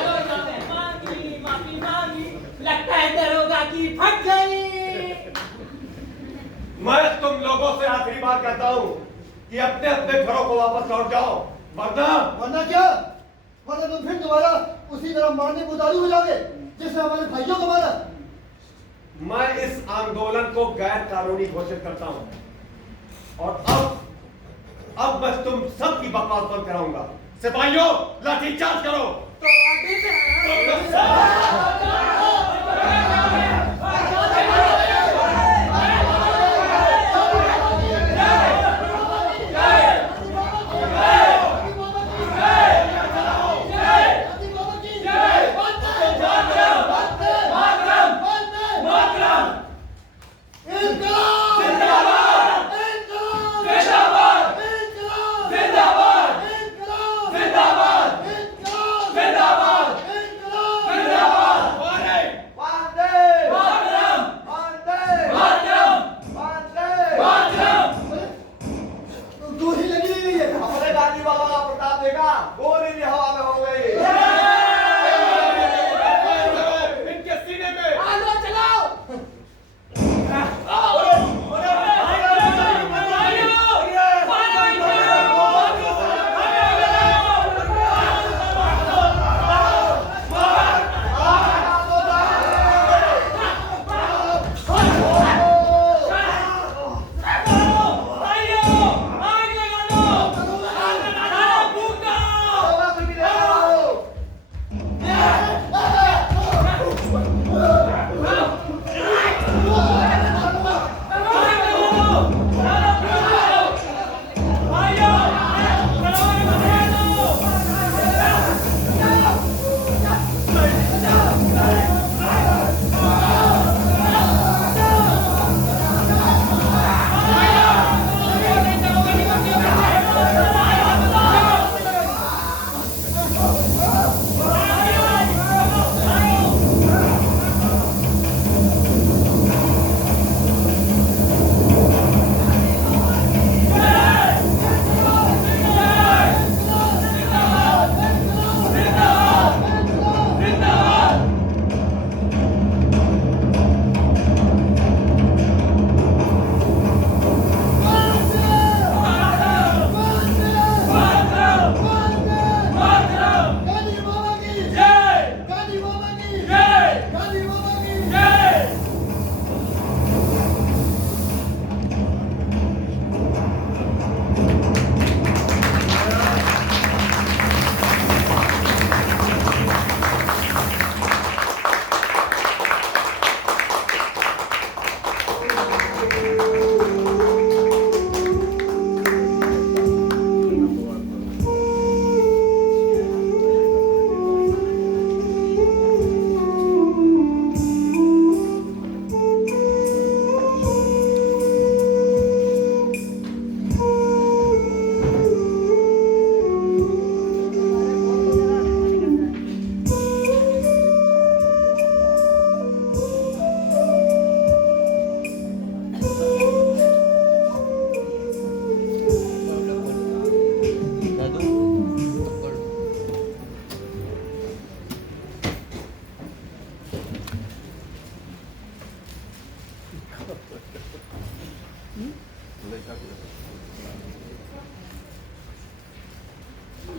माफी मांगी, लगता है दरोगा की फट गई। मैं तुम लोगों से आखिरी बार कहता हूं कि अपने अपने घरों को वापस लौट जाओ, वरना क्या? वरना तुम फिर दोबारा उसी तरह मारने को उतारू हो जाओगे जिसने हमारे भाइयों को मारा। मैं इस आंदोलन को गैर कानूनी घोषित करता हूं और अब मैं तुम सबकी बकवास बंद कराऊंगा। सिपाहियों, लाठीचार्ज करो।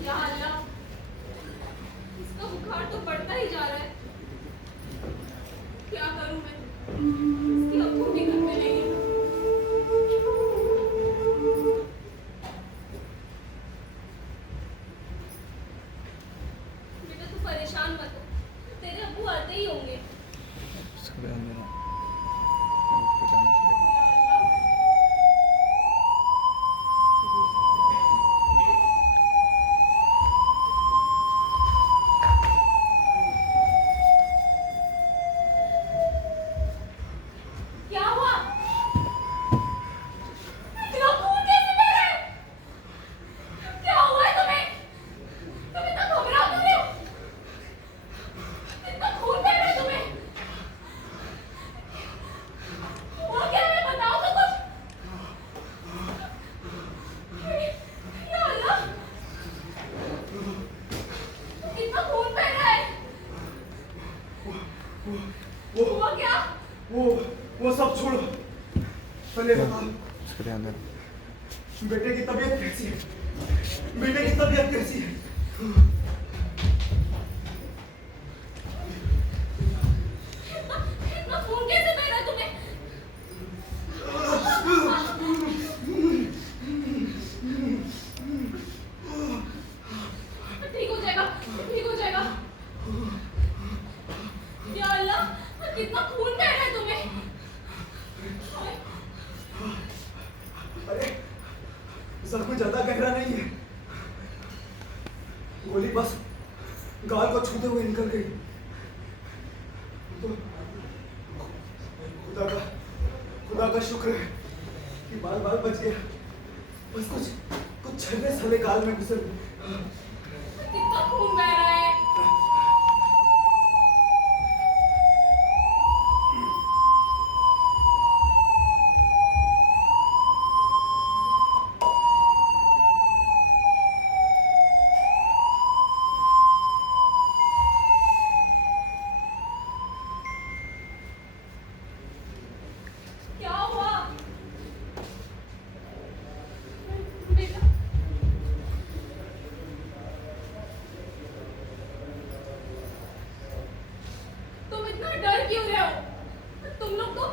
या अल्लाह, इसका बुखार तो बढ़ता ही जा रहा है। क्या करूं मैं? इसकी अब्बू भी घर में नहीं है। बेटा तू परेशान मत हो, तेरे अब्बू आते ही होंगे। क्या हुआ? छोड़ो। पहले बताओ उसको ध्यान दे। बेटे की तबीयत कैसी है? बेटे की तबीयत कैसी है? इतना खून कैसे बह रहा है तुम्हें? ठीक हो जाएगा, ठीक हो जाएगा। या अल्लाह, कितना खून बह रहा है तुम्हें? अरे जख्म ज्यादा गहरा नहीं है, गोली बस गाल को छूते हुए निकल गई। तो खुदा का शुक्र है कि बाल बाल बच गया। बस कुछ छल्ले सले गाल में घुसे। कितना खून बह रहा है? क्या हुआ? बेटा, तुम इतना डर क्यों रहे हो? तुम लोग तो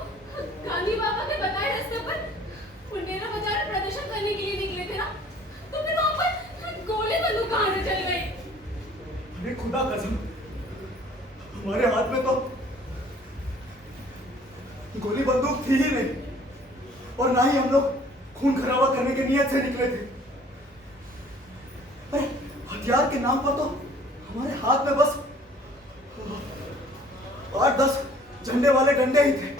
गांधी बाबा के बताए रास्ते पर मुंडेरा बाजार में प्रदर्शन करने के लिए निकले थे ना? तो फिर वहां पर गोली बंदूक कहां से चल गई? अरे खुदा कसम, हमारे हाथ में तो गोली बंदूक थी ही नहीं, और ना ही हम लोग खून खराबा करने की नीयत से निकले थे। अरे हथियार के नाम पर तो हमारे हाथ में बस 8-10 झंडे वाले डंडे ही थे।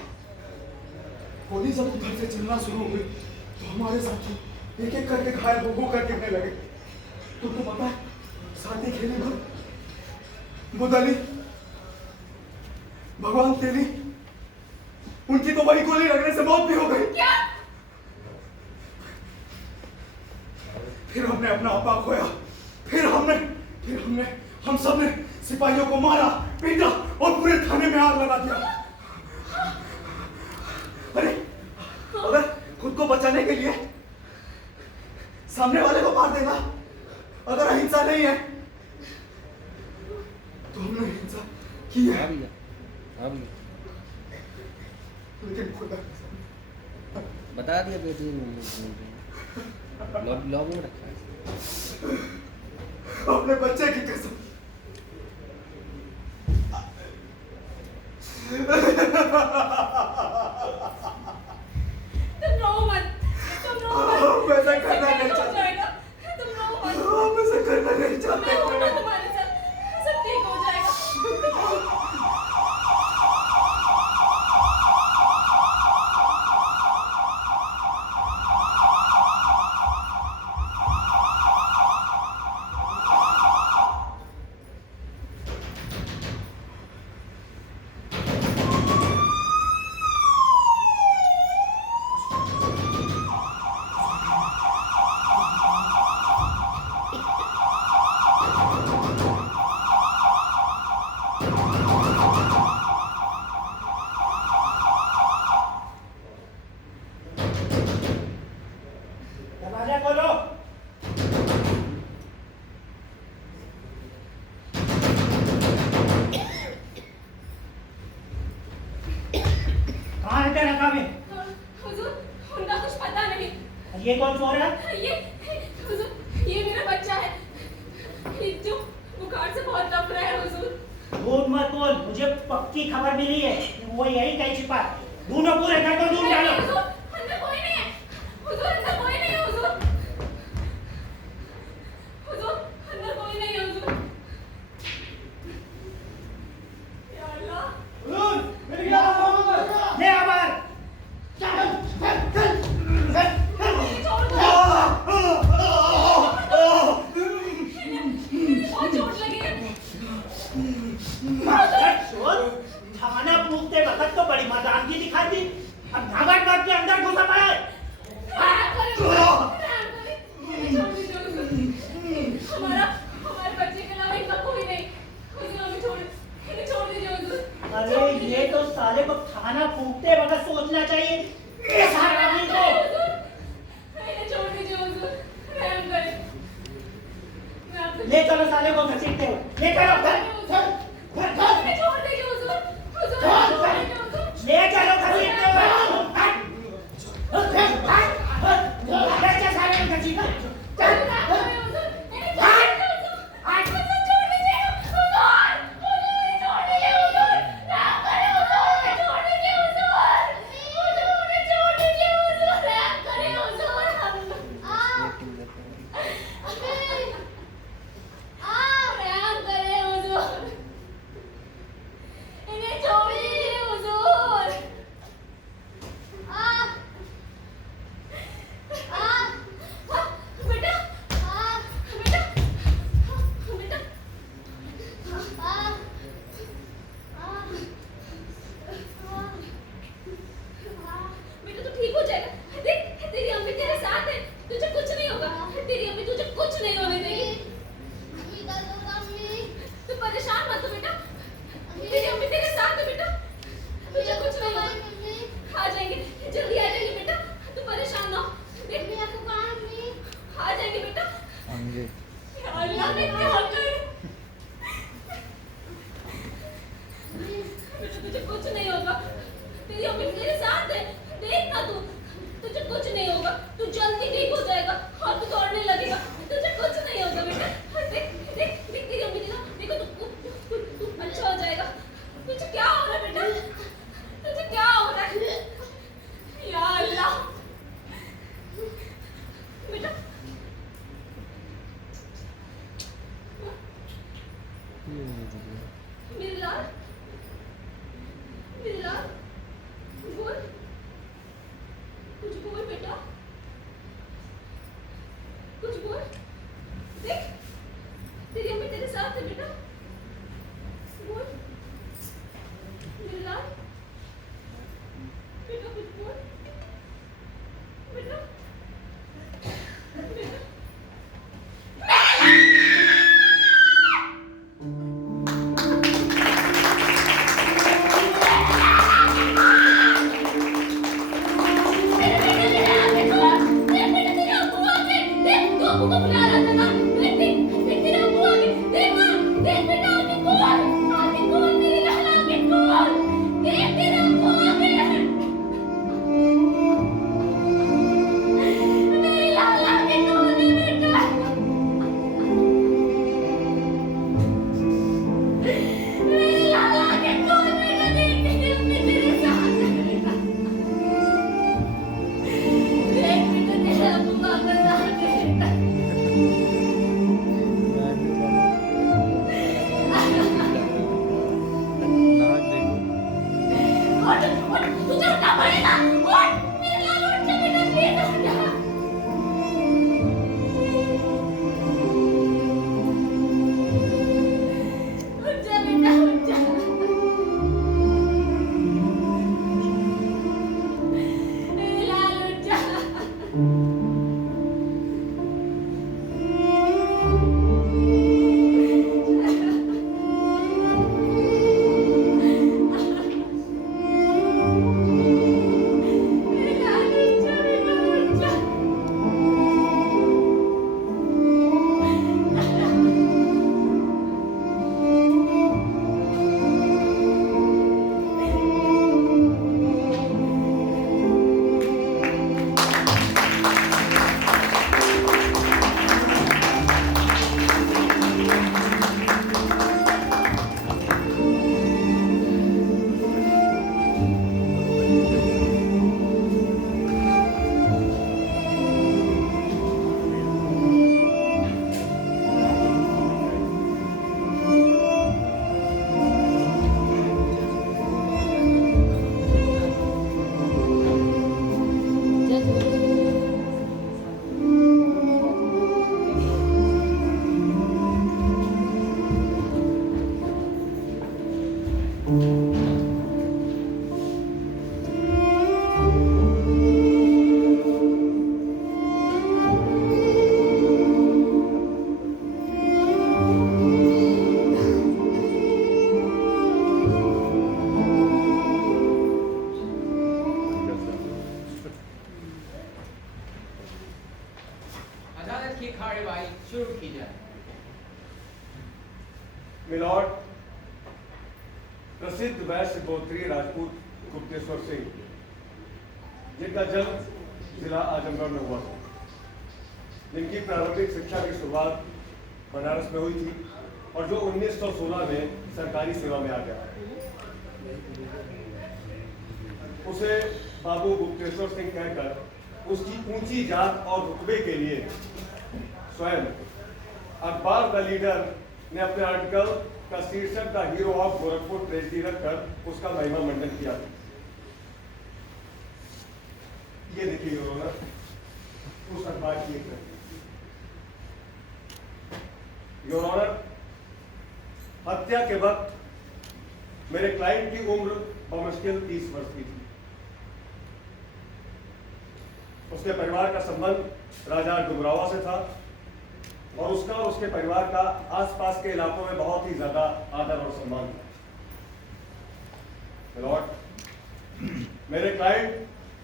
गोली जब उधर से चलना शुरू हुई तो हमारे साथी एक एक करके घायल हो कर गिरने लगे। तुमको पता है, साथी खेली भर बुदली, भगवान तेली, उनकी तो वही गोली लगने से मौत भी हो गई। क्या? फिर हमने अपना आपा खोया। फिर हमने हम सब ने सिपाहियों को मारा, पीटा और पूरे थाने में आग लगा दिया। अरे अगर खुद को बचाने के लिए सामने वाले को मार देना अगर अहिंसा नहीं है तो हमने हिंसा की है। लेकिन खुदा बता दिया बेटी लॉग में रखा है। अपने बच्चे की कसम, तुम रो मत, तुम रो मत। वैसा करना नहीं हो चाहते। जाएगा, तुम रो मत। हम ऐसा करना नहीं चाहते। मैं हूं ना तुम्हारे साथ, सब ठीक हो जाएगा। दरवाजा खोलो। कहाँ है तेरा काबे? हुजूर, उनका कुछ पता नहीं। ये कौन सो रहा है? हुजूर, ये मेरा बच्चा है, ये जो बुखार से बहुत तप रहा है हुजूर। झूठ मत बोल, मुझे पक्की खबर मिली है कि वो यही कहीं छिपा है। ढूंढो, पूरे घर को ढूंढ डालो। हुजूर, अंदर कोई नहीं है। हुजूर, अंदर कोई नहीं है हुजूर। हुजूर, अंदर कोई नहीं है हुजूर। या अल्लाह। हुजूर, मिल गया। ले आ बाहर। मुझे छोड़ दो। मुझे बहुत चोट लगी है। थाना पूछते वक्त तो बड़ी मर्दानगी दिखाई दी, अब धागट बात के अंदर घुसा पड़ा है। हमारे बच्चे के अलावा इनका कोई नहीं। हुजूर, हमें छोड़ दीजिए हुजूर। अरे ये तो साले को थाना फूकते वक्त सोचना चाहिए ले चलो साले को घसीटते हुए, ले चलो घर चल घर चल हमें छोड़ दीजिए हुजूर, हुजूर चल छोड़ दीजिए हुजूर। ले चलो घसीटते हुए ले चल साले को घसीटते चल अदालत की कार्यवाही शुरू की जाए। मिलॉर्ड, प्रसिद्ध वैश्य गोत्रीय राजपूत गुप्तेश्वर सिंह, जिनका जन्म जिला आजमगढ़ में हुआ था, जिनकी प्रारंभिक शिक्षा की शुरुआत बनारस में हुई थी और जो 1916 में सरकारी सेवा में आ गया। उसे बाबू गुप्तेश्वर सिंह कहकर उसकी ऊंची जात और रुतबे के लिए स्वयं अखबार द लीडर ने अपने आर्टिकल का शीर्षक the hero of Gorakhpur tragedy रखकर उसका महिमा मंडन किया। ये देखिए योर ऑनर, उस अखबार की एक प्रति। योर ऑनर, हत्या के वक्त मेरे क्लाइंट की उम्र बमुश्किल 30 वर्ष की थी। उसके परिवार का संबंध राजा डुमरावा से था और उसका और उसके परिवार का आसपास के इलाकों में बहुत ही ज्यादा आदर और सम्मान था। लॉर्ड, मेरे क्लाइंट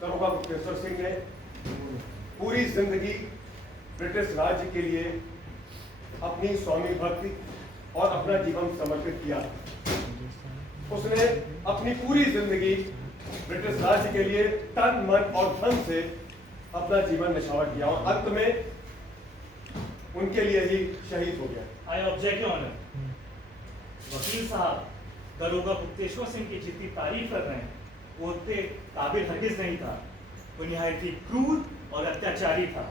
दरोगा गुप्तेश्वर सिंह ने पूरी जिंदगी ब्रिटिश राज्य के लिए अपनी स्वामी भक्ति और अपना जीवन समर्पित किया। उसने अपनी पूरी जिंदगी ब्रिटिश राज्य के लिए तन मन और धन से अपना जीवन निछावर किया और अंत में उनके लिए ही शहीद हो गया। I object your honour. वकील साहब दरोगा गुप्तेश्वर सिंह की जितनी तारीफ कर रहे हैं वो उतने काबिल हरगिज नहीं था। वो निहायत ही क्रूर और अत्याचारी था।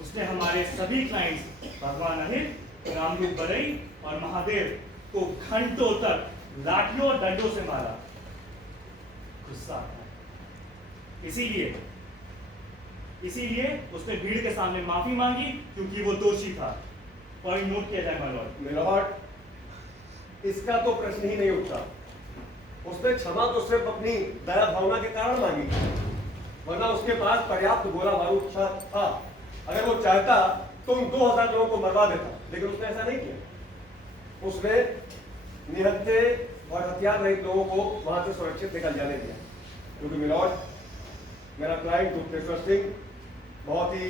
उसने हमारे सभी क्लाइंट्स भगवान अहिर, रामरूप बरई और महादेव को घंटों तक लाठियों और डंडों से मारा। गुस्सा आता है। इसीलिए उसने भीड़ के सामने माफी मांगी क्योंकि वो दोषी था। पॉइंट नोट किया जाए माय लॉर्ड। मिलॉर्ड, इसका तो प्रश्न ही नहीं उठता। उसने क्षमा तो सिर्फ अपनी दया भावना के कारण मांगी, वरना उसके पास पर्याप्त गोला बारूद था। अगर वो चाहता तो उन 2000 लोगों को मरवा देता, लेकिन उसने ऐसा नहीं किया। उसने निहत्थे और हथियार रहित लोगों को वहां से सुरक्षित निकल जाने दिया। क्योंकि मिलॉर्ड, मेरा क्लाइंट गुप्तेश्वर सिंह बहुत ही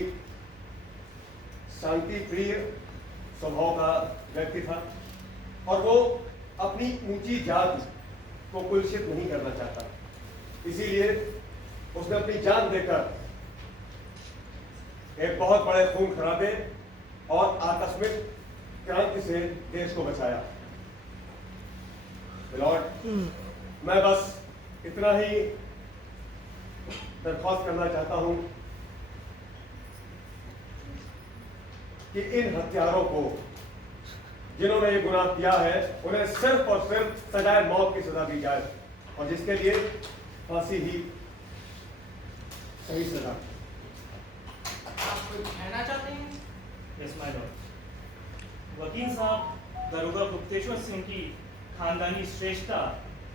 शांति प्रिय स्वभाव का व्यक्ति था और वो अपनी ऊंची जात को कुलषित नहीं करना चाहता। इसीलिए उसने अपनी जान देकर एक बहुत बड़े खून खराबे और आकस्मिक क्रांति से देश को बचाया। लॉर्ड, मैं बस इतना ही दरख्वास्त करना चाहता हूं कि इन हत्यारों को, जिन्होंने ये गुनाह किया है, उन्हें सिर्फ और सिर्फ सजाए मौत की सजा दी जाए और जिसके लिए फांसी ही सही सजा। आप कुछ कहना चाहते हैं? Yes my Lord. वकील साहब दरोगा गुप्तेश्वर सिंह की खानदानी श्रेष्ठता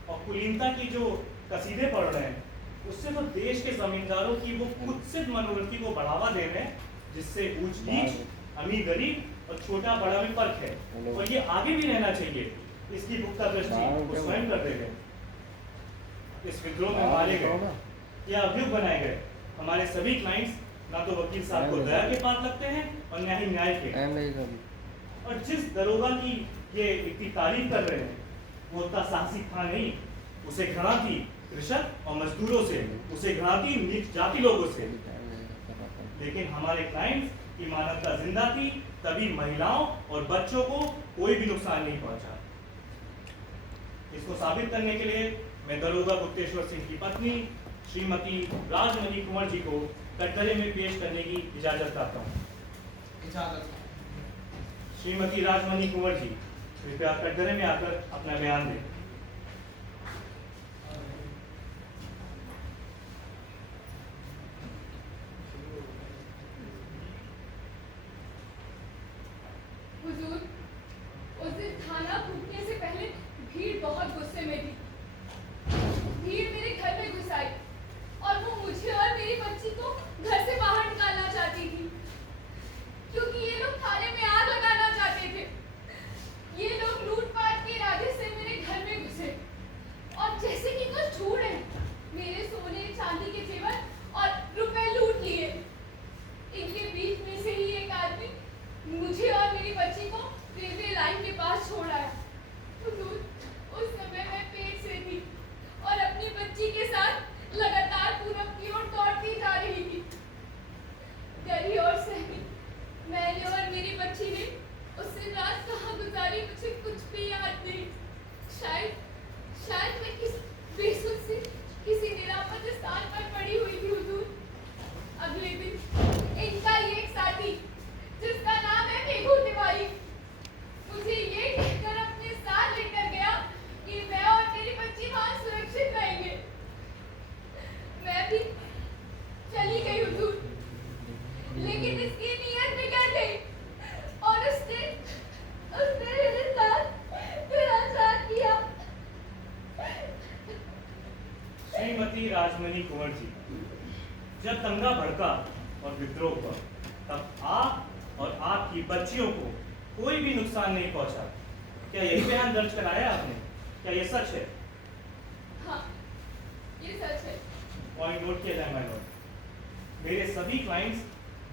और कुलीनता की जो कसीदे पढ़ रहे हैं, उससे तो देश के जमींदारों की वो कुत्सित मनोवृत्ति को बढ़ावा दे रहे हैं, जिससे ऊंच नीच, अमीर गरीब और छोटा बड़ा में फर्क है और ये आगे भी रहना चाहिए। इसकी पुख्ता दृष्टि वो स्वयं कर देंगे। इस विद्रोह में मारे गए या अभियुक्त बनाए गए हमारे सभी क्लाइंट्स ना तो वकील साहब को दया के पात्र लगते हैं और ना ही न्याय के। और जिस दरोगा की ये इतनी तारीफ कर रहे हैं वो उतना साहसी था नहीं। उसे घृणा थी कृषक और मजदूरों से, उसे घृणा थी नीच जाति लोगों से। लेकिन हमारे क्लाइंट्स की मानवता जिंदा थी, तभी महिलाओं और बच्चों को कोई भी नुकसान नहीं पहुंचा। इसको साबित करने के लिए मैं दरोगा गुप्तेश्वर सिंह की पत्नी श्रीमती राजमणि कुंवर जी को कटघरे में पेश करने की इजाजत चाहता हूँ। इजाजत। श्रीमती राजमणि कुंवर जी, कृपया कटघरे में आकर अपना बयान दें। हुजूर, उस दिन थाना फूटने से पहले भीड़ बहुत गुस्से में थी। भीड़ मेरे घर में घुस आई और वो मुझे और मेरी बच्ची को घर से बाहर निकालना चाहती थी, क्योंकि ये लोग थाने में आग लगाना चाहते थे। ये लोग लूटपाट के इरादे से मेरे घर में घुसे और जैसे कि कुछ छूट है, मेरे सोने चांदी के जेवर और रुपए लूट लिए। इनके बीच में से ही एक आदमी मुझे और मेरी बच्ची को रेलवे लाइन के पास छोड़ आया। राजमणि कुंवर जी, जब दंगा भड़का और विद्रोह हुआ तब आप और आपकी बच्चियों को कोई भी नुकसान नहीं पहुंचा। क्या यही बयान दर्ज कराया आपने? क्या ये सच है? हाँ, ये सच है। पॉइंट नोट किया जाए माय लॉर्ड। मेरे सभी क्लाइंट्स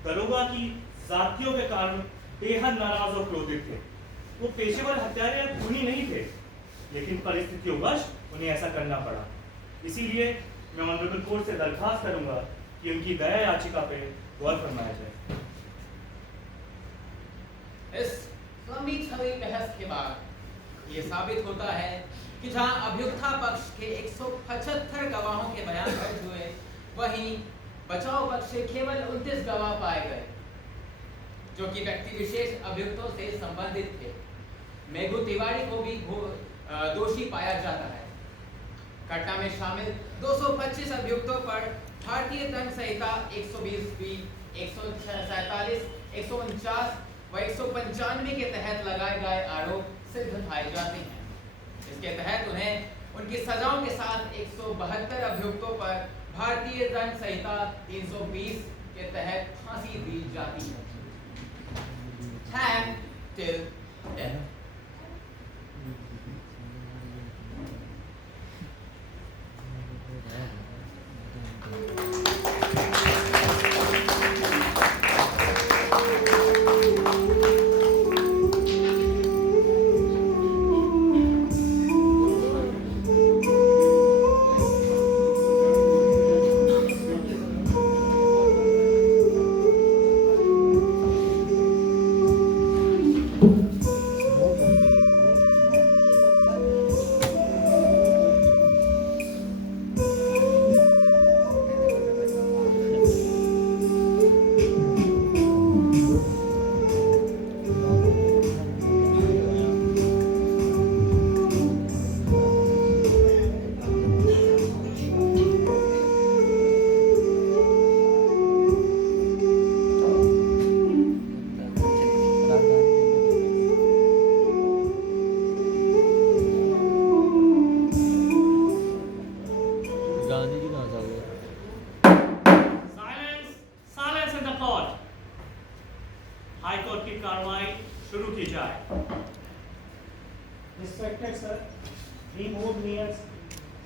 दरोगा की जातियों के कारण बेहद नाराज और क्रोधित थे। वो पेशेवर हत्यारे या खूनी नहीं थे, लेकिन परिस्थितियोंवश उन्हें ऐसा करना पड़ा। इसीलिए मैं ऑनरेबल कोर्ट से दरखास्त करूंगा कि उनकी दया याचिका पे गौर फरमाया जाए। इस लंबी छवि बहस के बाद ये साबित होता है कि जहां अभियुक्ता पक्ष के 175 गवाहों के बयान दर्ज हुए, वहीं बचाव पक्ष से केवल 29 गवाह पाए गए, जो कि व्यक्ति विशेष अभियुक्तों से संबंधित थे। मेघू तिवारी को भी दोषी पाया जाता है। घटना में शामिल 225 अभियुक्तों पर भारतीय दंड संहिता 120B, 147, 149 व 195 के तहत लगाए गए आरोप सिद्ध पाए जाते हैं। इसके तहत उन्हें उनकी सजाओं के साथ 172 अभियुक्तों पर भारतीय दंड संहिता 320 के तहत फांसी दी जाती है। Hang till death. Respected sir, removed Mears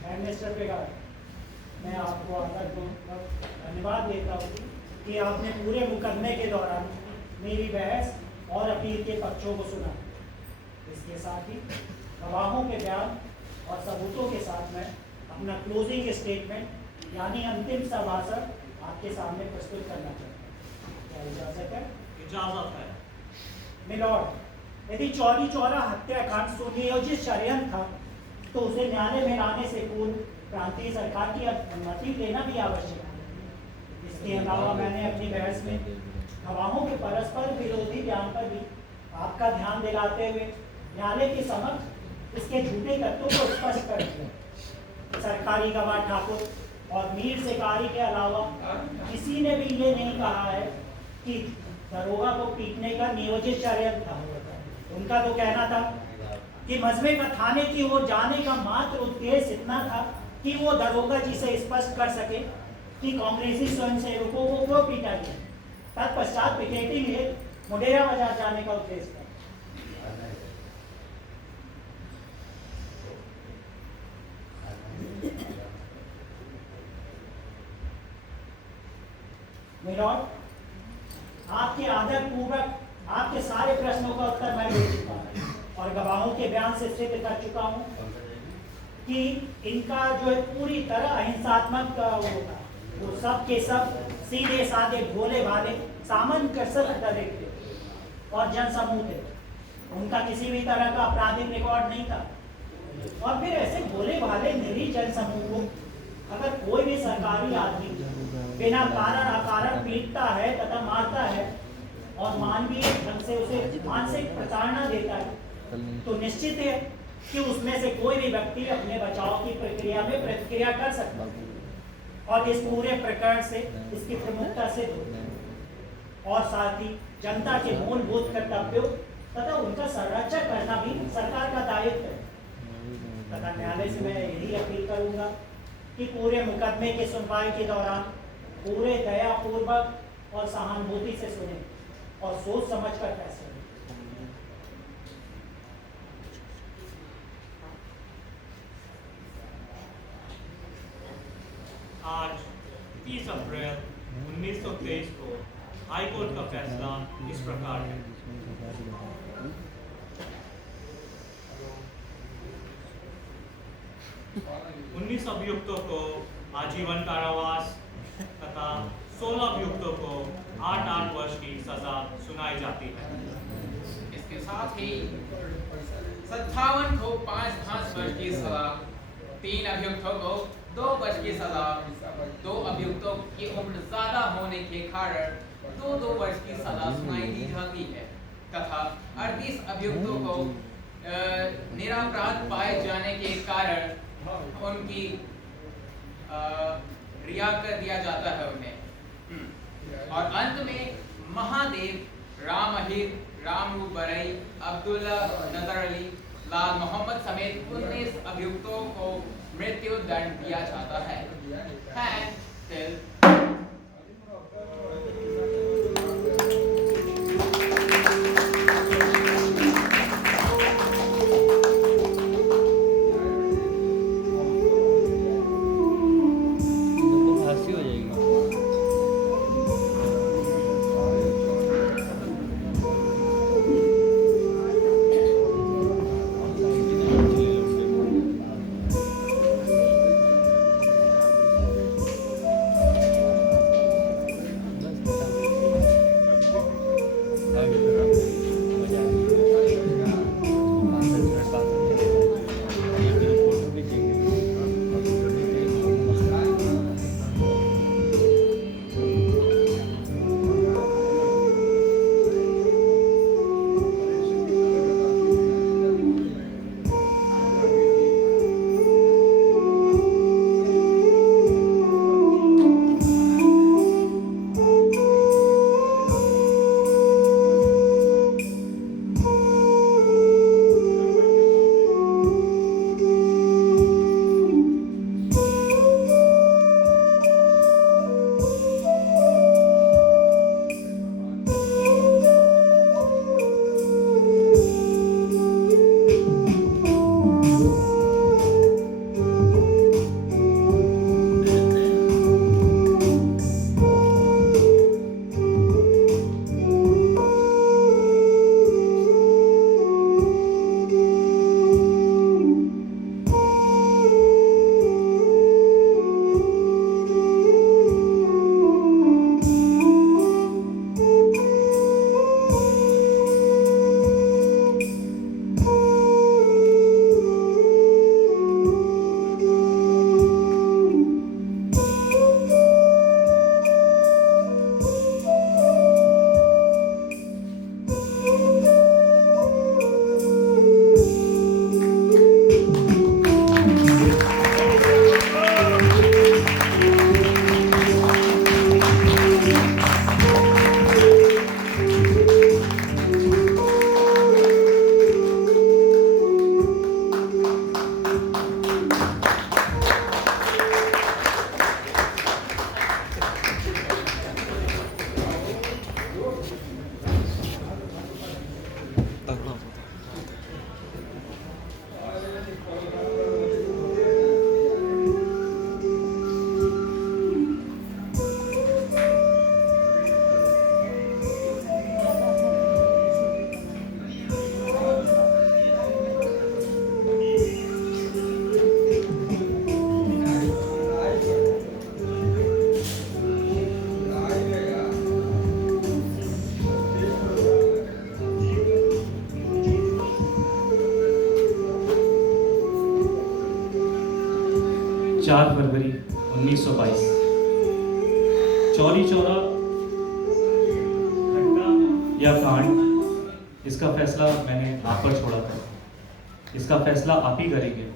and Mr. Pegard, मैं आपको धन्यवाद देता हूँ कि आपने पूरे मुकदमे के दौरान मेरी बहस और अपील के पक्षों को सुना। इसके साथ ही गवाहों के बयान और सबूतों के साथ मैं अपना क्लोजिंग स्टेटमेंट यानी अंतिम सभाषण आपके सामने प्रस्तुत करना चाहता हूँ। क्या इजाजत है? इजाजत है। मिलॉर्ड, यदि चौरी चौरा हत्याकांड सुनियोजित षड्यंत्र था तो उसे न्यायालय में लाने से पूर्व प्रांतीय सरकार की अनुमति लेना भी आवश्यक है। इसके अलावा मैंने अपनी बहस में गवाहों के परस्पर विरोधी बयान पर भी आपका ध्यान दिलाते हुए न्यायालय के समक्ष इसके झूठे तत्वों को स्पष्ट कर दिया। सरकारी गवाह ठाकुर और मीर शिकारी के अलावा किसी ने भी ये नहीं कहा है कि दरोगा को पीटने का नियोजित षड्यंत्र था। उनका तो कहना था कि मजमे का थाने की ओर जाने का मात्र उद्देश्य इतना था कि वो दरोगा जी से स्पष्ट कर सके कि कांग्रेसी स्वयंसेवकों को क्यों पीटा गया। तत्पश्चात पिकेटिंग हेतु मुडेरा बाजार जाने का उद्देश्य था। मिलॉर्ड, आपके आदर पूर्वक आपके सारे प्रश्नों का उत्तर मैं दे चुका हूँ और गवाहों के बयान से सिद्ध कर चुका हूँ कि इनका जो है पूरी तरह अहिंसात्मक होगा। वो सब के सब सीधे साधे भोले भाले सामान्य थे और जनसमूह थे। उनका किसी भी तरह का आपराधिक रिकॉर्ड नहीं था। और फिर ऐसे भोले भाले निरीह जनसमूह को अगर कोई भी सरकारी आदमी बिना कारण अकारण पीटता है तथा मारता है और मानवीय ढंग से उसे मानसिक प्रताड़ना देता है तो निश्चित है कि उसमें से कोई भी व्यक्ति अपने बचाव की प्रक्रिया में प्रतिक्रिया कर सकता है और इस पूरे प्रकरण से इसकी प्रमुखता से और साथ ही जनता के मूलभूत कर्तव्यों तथा उनका संरक्षण करना भी सरकार का दायित्व है। तथा न्यायालय से मैं यही अपील करूंगा कि पूरे मुकदमे की सुनवाई के दौरान पूरे दयापूर्वक और सहानुभूति से सुने और सोच समझकर फैसले लें। आज 30 अप्रैल 1923 को हाई कोर्ट का फैसला इस प्रकार है। 19 अभियुक्तों को आजीवन कारावास तथा 16 अभियुक्तों को 8-8 वर्ष की सजा सुनाई जाती है। इसके साथ ही 57 को 5-5 वर्ष की सजा, 3 अभियुक्तों को 2 वर्ष की सजा, 2 अभियुक्तों की उम्र ज्यादा होने के कारण 2-2 वर्ष की सजा सुनाई दी जाती है तथा 38 अभियुक्तों को निरपराध पाए जाने के कारण उनकी रिहा कर दिया जाता है उन्हें। और अंत में महादेव, राम अहिर, रामू बरई, अब्दुल्ला नजर अली, लाल मोहम्मद समेत 19 अभियुक्तों को मृत्यु दंड दिया जाता है। चार फरवरी 1922 चौरी चौरा घटना या कांड, इसका फैसला मैंने आप पर छोड़ा था। इसका फैसला आप ही करेंगे,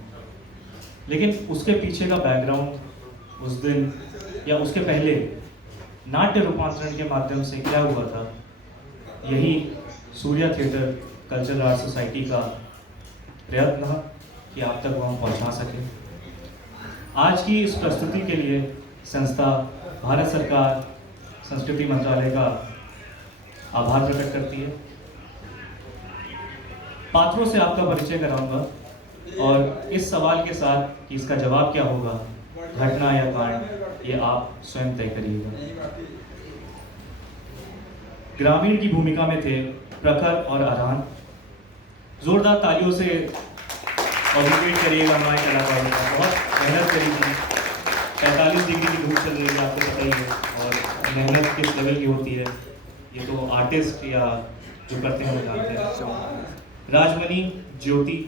लेकिन उसके पीछे का बैकग्राउंड उस दिन या उसके पहले नाट्य रूपांतरण के माध्यम से क्या हुआ था, यही Surya theatre cultural art society का प्रयत्न कि आप तक वो हम पहुंचा सकें। आज की इस प्रस्तुति के लिए संस्था भारत सरकार संस्कृति मंत्रालय का आभार प्रकट करती है। पात्रों से आपका परिचय कराऊंगा और इस सवाल के साथ कि इसका जवाब क्या होगा, घटना या कांड, ये आप स्वयं तय करिएगा। ग्रामीण की भूमिका में थे प्रखर और अरहान। जोरदार तालियों से ऑब्लिगेट करिएगा हमारे कलाकारों का। बहुत मेहनत करी थी, 45 डिग्री की धूप चल रही है, आपको पता ही है, और मेहनत किस लेवल की होती है ये तो आर्टिस्ट या जो करते हैं वो जानते हैं। राजमणि ज्योति,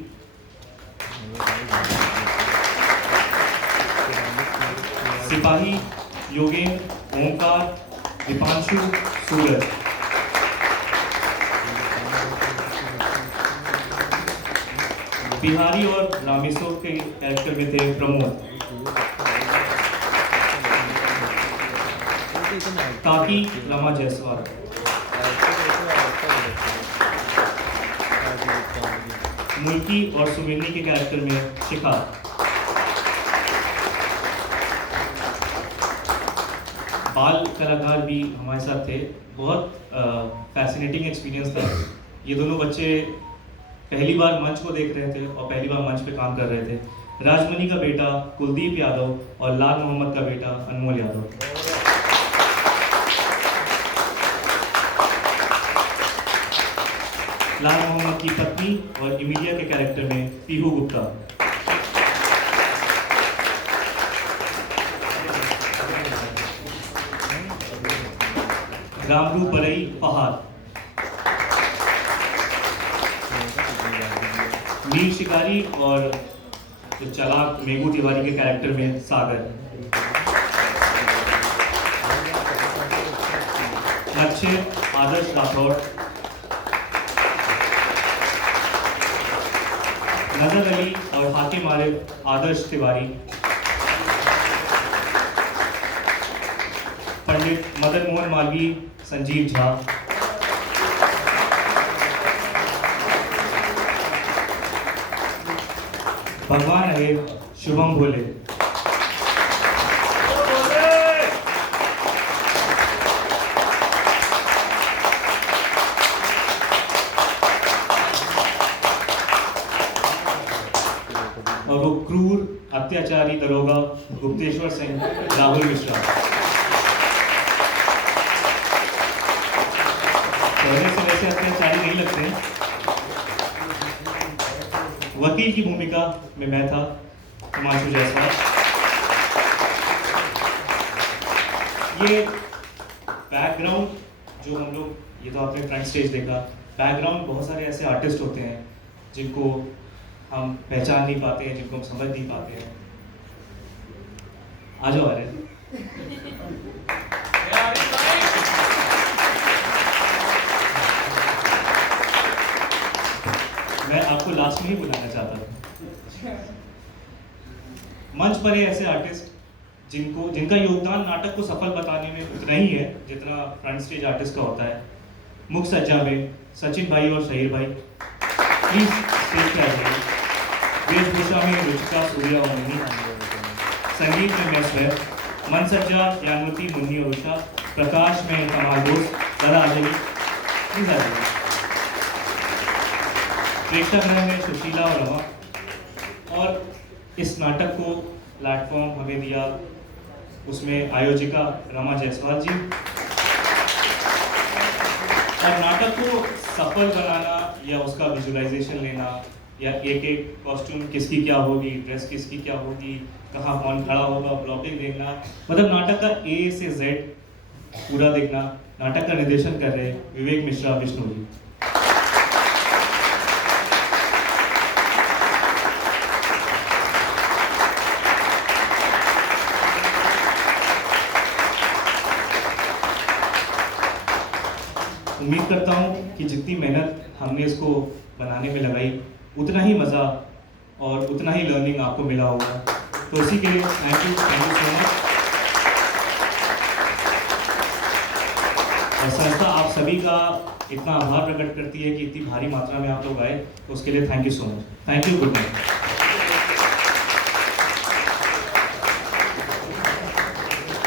सिपाही योगेंद्र, ओंकार, दीपांशु, सूरज। बिहारी और रामेश्वर के कैरेक्टर में थे प्रमोद। काकी रमा जायसवाल। मुल्की और सुमिनी के कैरेक्टर में शिखा। बाल कलाकार भी हमारे साथ थे। बहुत फैसिनेटिंग एक्सपीरियंस था। ये दोनों बच्चे पहली बार मंच को देख रहे थे और पहली बार मंच पे काम कर रहे थे। राजमणि का बेटा कुलदीप यादव और लाल मोहम्मद का बेटा अनमोल यादव। लाल मोहम्मद की पत्नी और इमिलिया के कैरेक्टर में पीहू गुप्ता। रामरू बरई पहाड़। मीर शिकारी और जो चालाक मेघू तिवारी के कैरेक्टर में सागर। लक्ष्य आदर्श राठौड़। नजर अली और हाकिम आरिफ आदर्श तिवारी। पंडित मदन मोहन मालवीय संजीव झा। भगवान रहे शुभम भोले। और वो क्रूर अत्याचारी दरोगा गुप्तेश्वर सिंह राहुल मिश्रा। पहले से वैसे अत्याचारी नहीं लगते। वकील की भूमिका में मैं था, हिमांशु जायसवाल। ये बैकग्राउंड जो हम लोग, ये तो आपने फ्रंट स्टेज देखा, बैकग्राउंड बहुत सारे ऐसे आर्टिस्ट होते हैं जिनको हम पहचान नहीं पाते हैं, जिनको हम समझ नहीं पाते हैं। आ जाओ। अरे मैं आपको लास्ट में ही बुलाना चाहता था। मंच पर है ऐसे आर्टिस्ट जिनका योगदान नाटक को सफल बताने में उतना ही है जितना फ्रंट स्टेज आर्टिस्ट का होता है। मुख्य सज्जा में सचिन भाई और शहीर भाई, प्लीज स्टेज पे आ जाइए। वेशभूषा में रुचिका, सूर्या और मनी। संगीत में मैं स्वयं। मन सज्जा ज्ञानवती, मुन्नी और उषा। प्रकाश में कमाल दोस्त, दादा आजली, प्लीज आ जाइए। प्रेक्षागृह में सुशीला और रमा। और इस नाटक को प्लेटफॉर्म हमें दिया, उसमें आयोजिका रमा जायसवाल जी। और नाटक को सफल बनाना या उसका विजुअलाइजेशन लेना, या एक एक कॉस्ट्यूम किसकी क्या होगी, ड्रेस किसकी क्या होगी, कहाँ कौन खड़ा होगा, ब्लॉकिंग देखना, मतलब नाटक का ए से जेड पूरा देखना। नाटक का निर्देशन कर रहे विवेक मिश्रा विष्णु जी। उम्मीद करता हूँ कि जितनी मेहनत हमने इसको बनाने में लगाई उतना ही मज़ा और उतना ही लर्निंग आपको मिला होगा। तो इसी के लिए थैंक यू सो मच। और संस्था आप सभी का इतना आभार प्रकट करती है कि इतनी भारी मात्रा में आप लोग आए, तो उसके लिए thank you so much. Thank you, good night.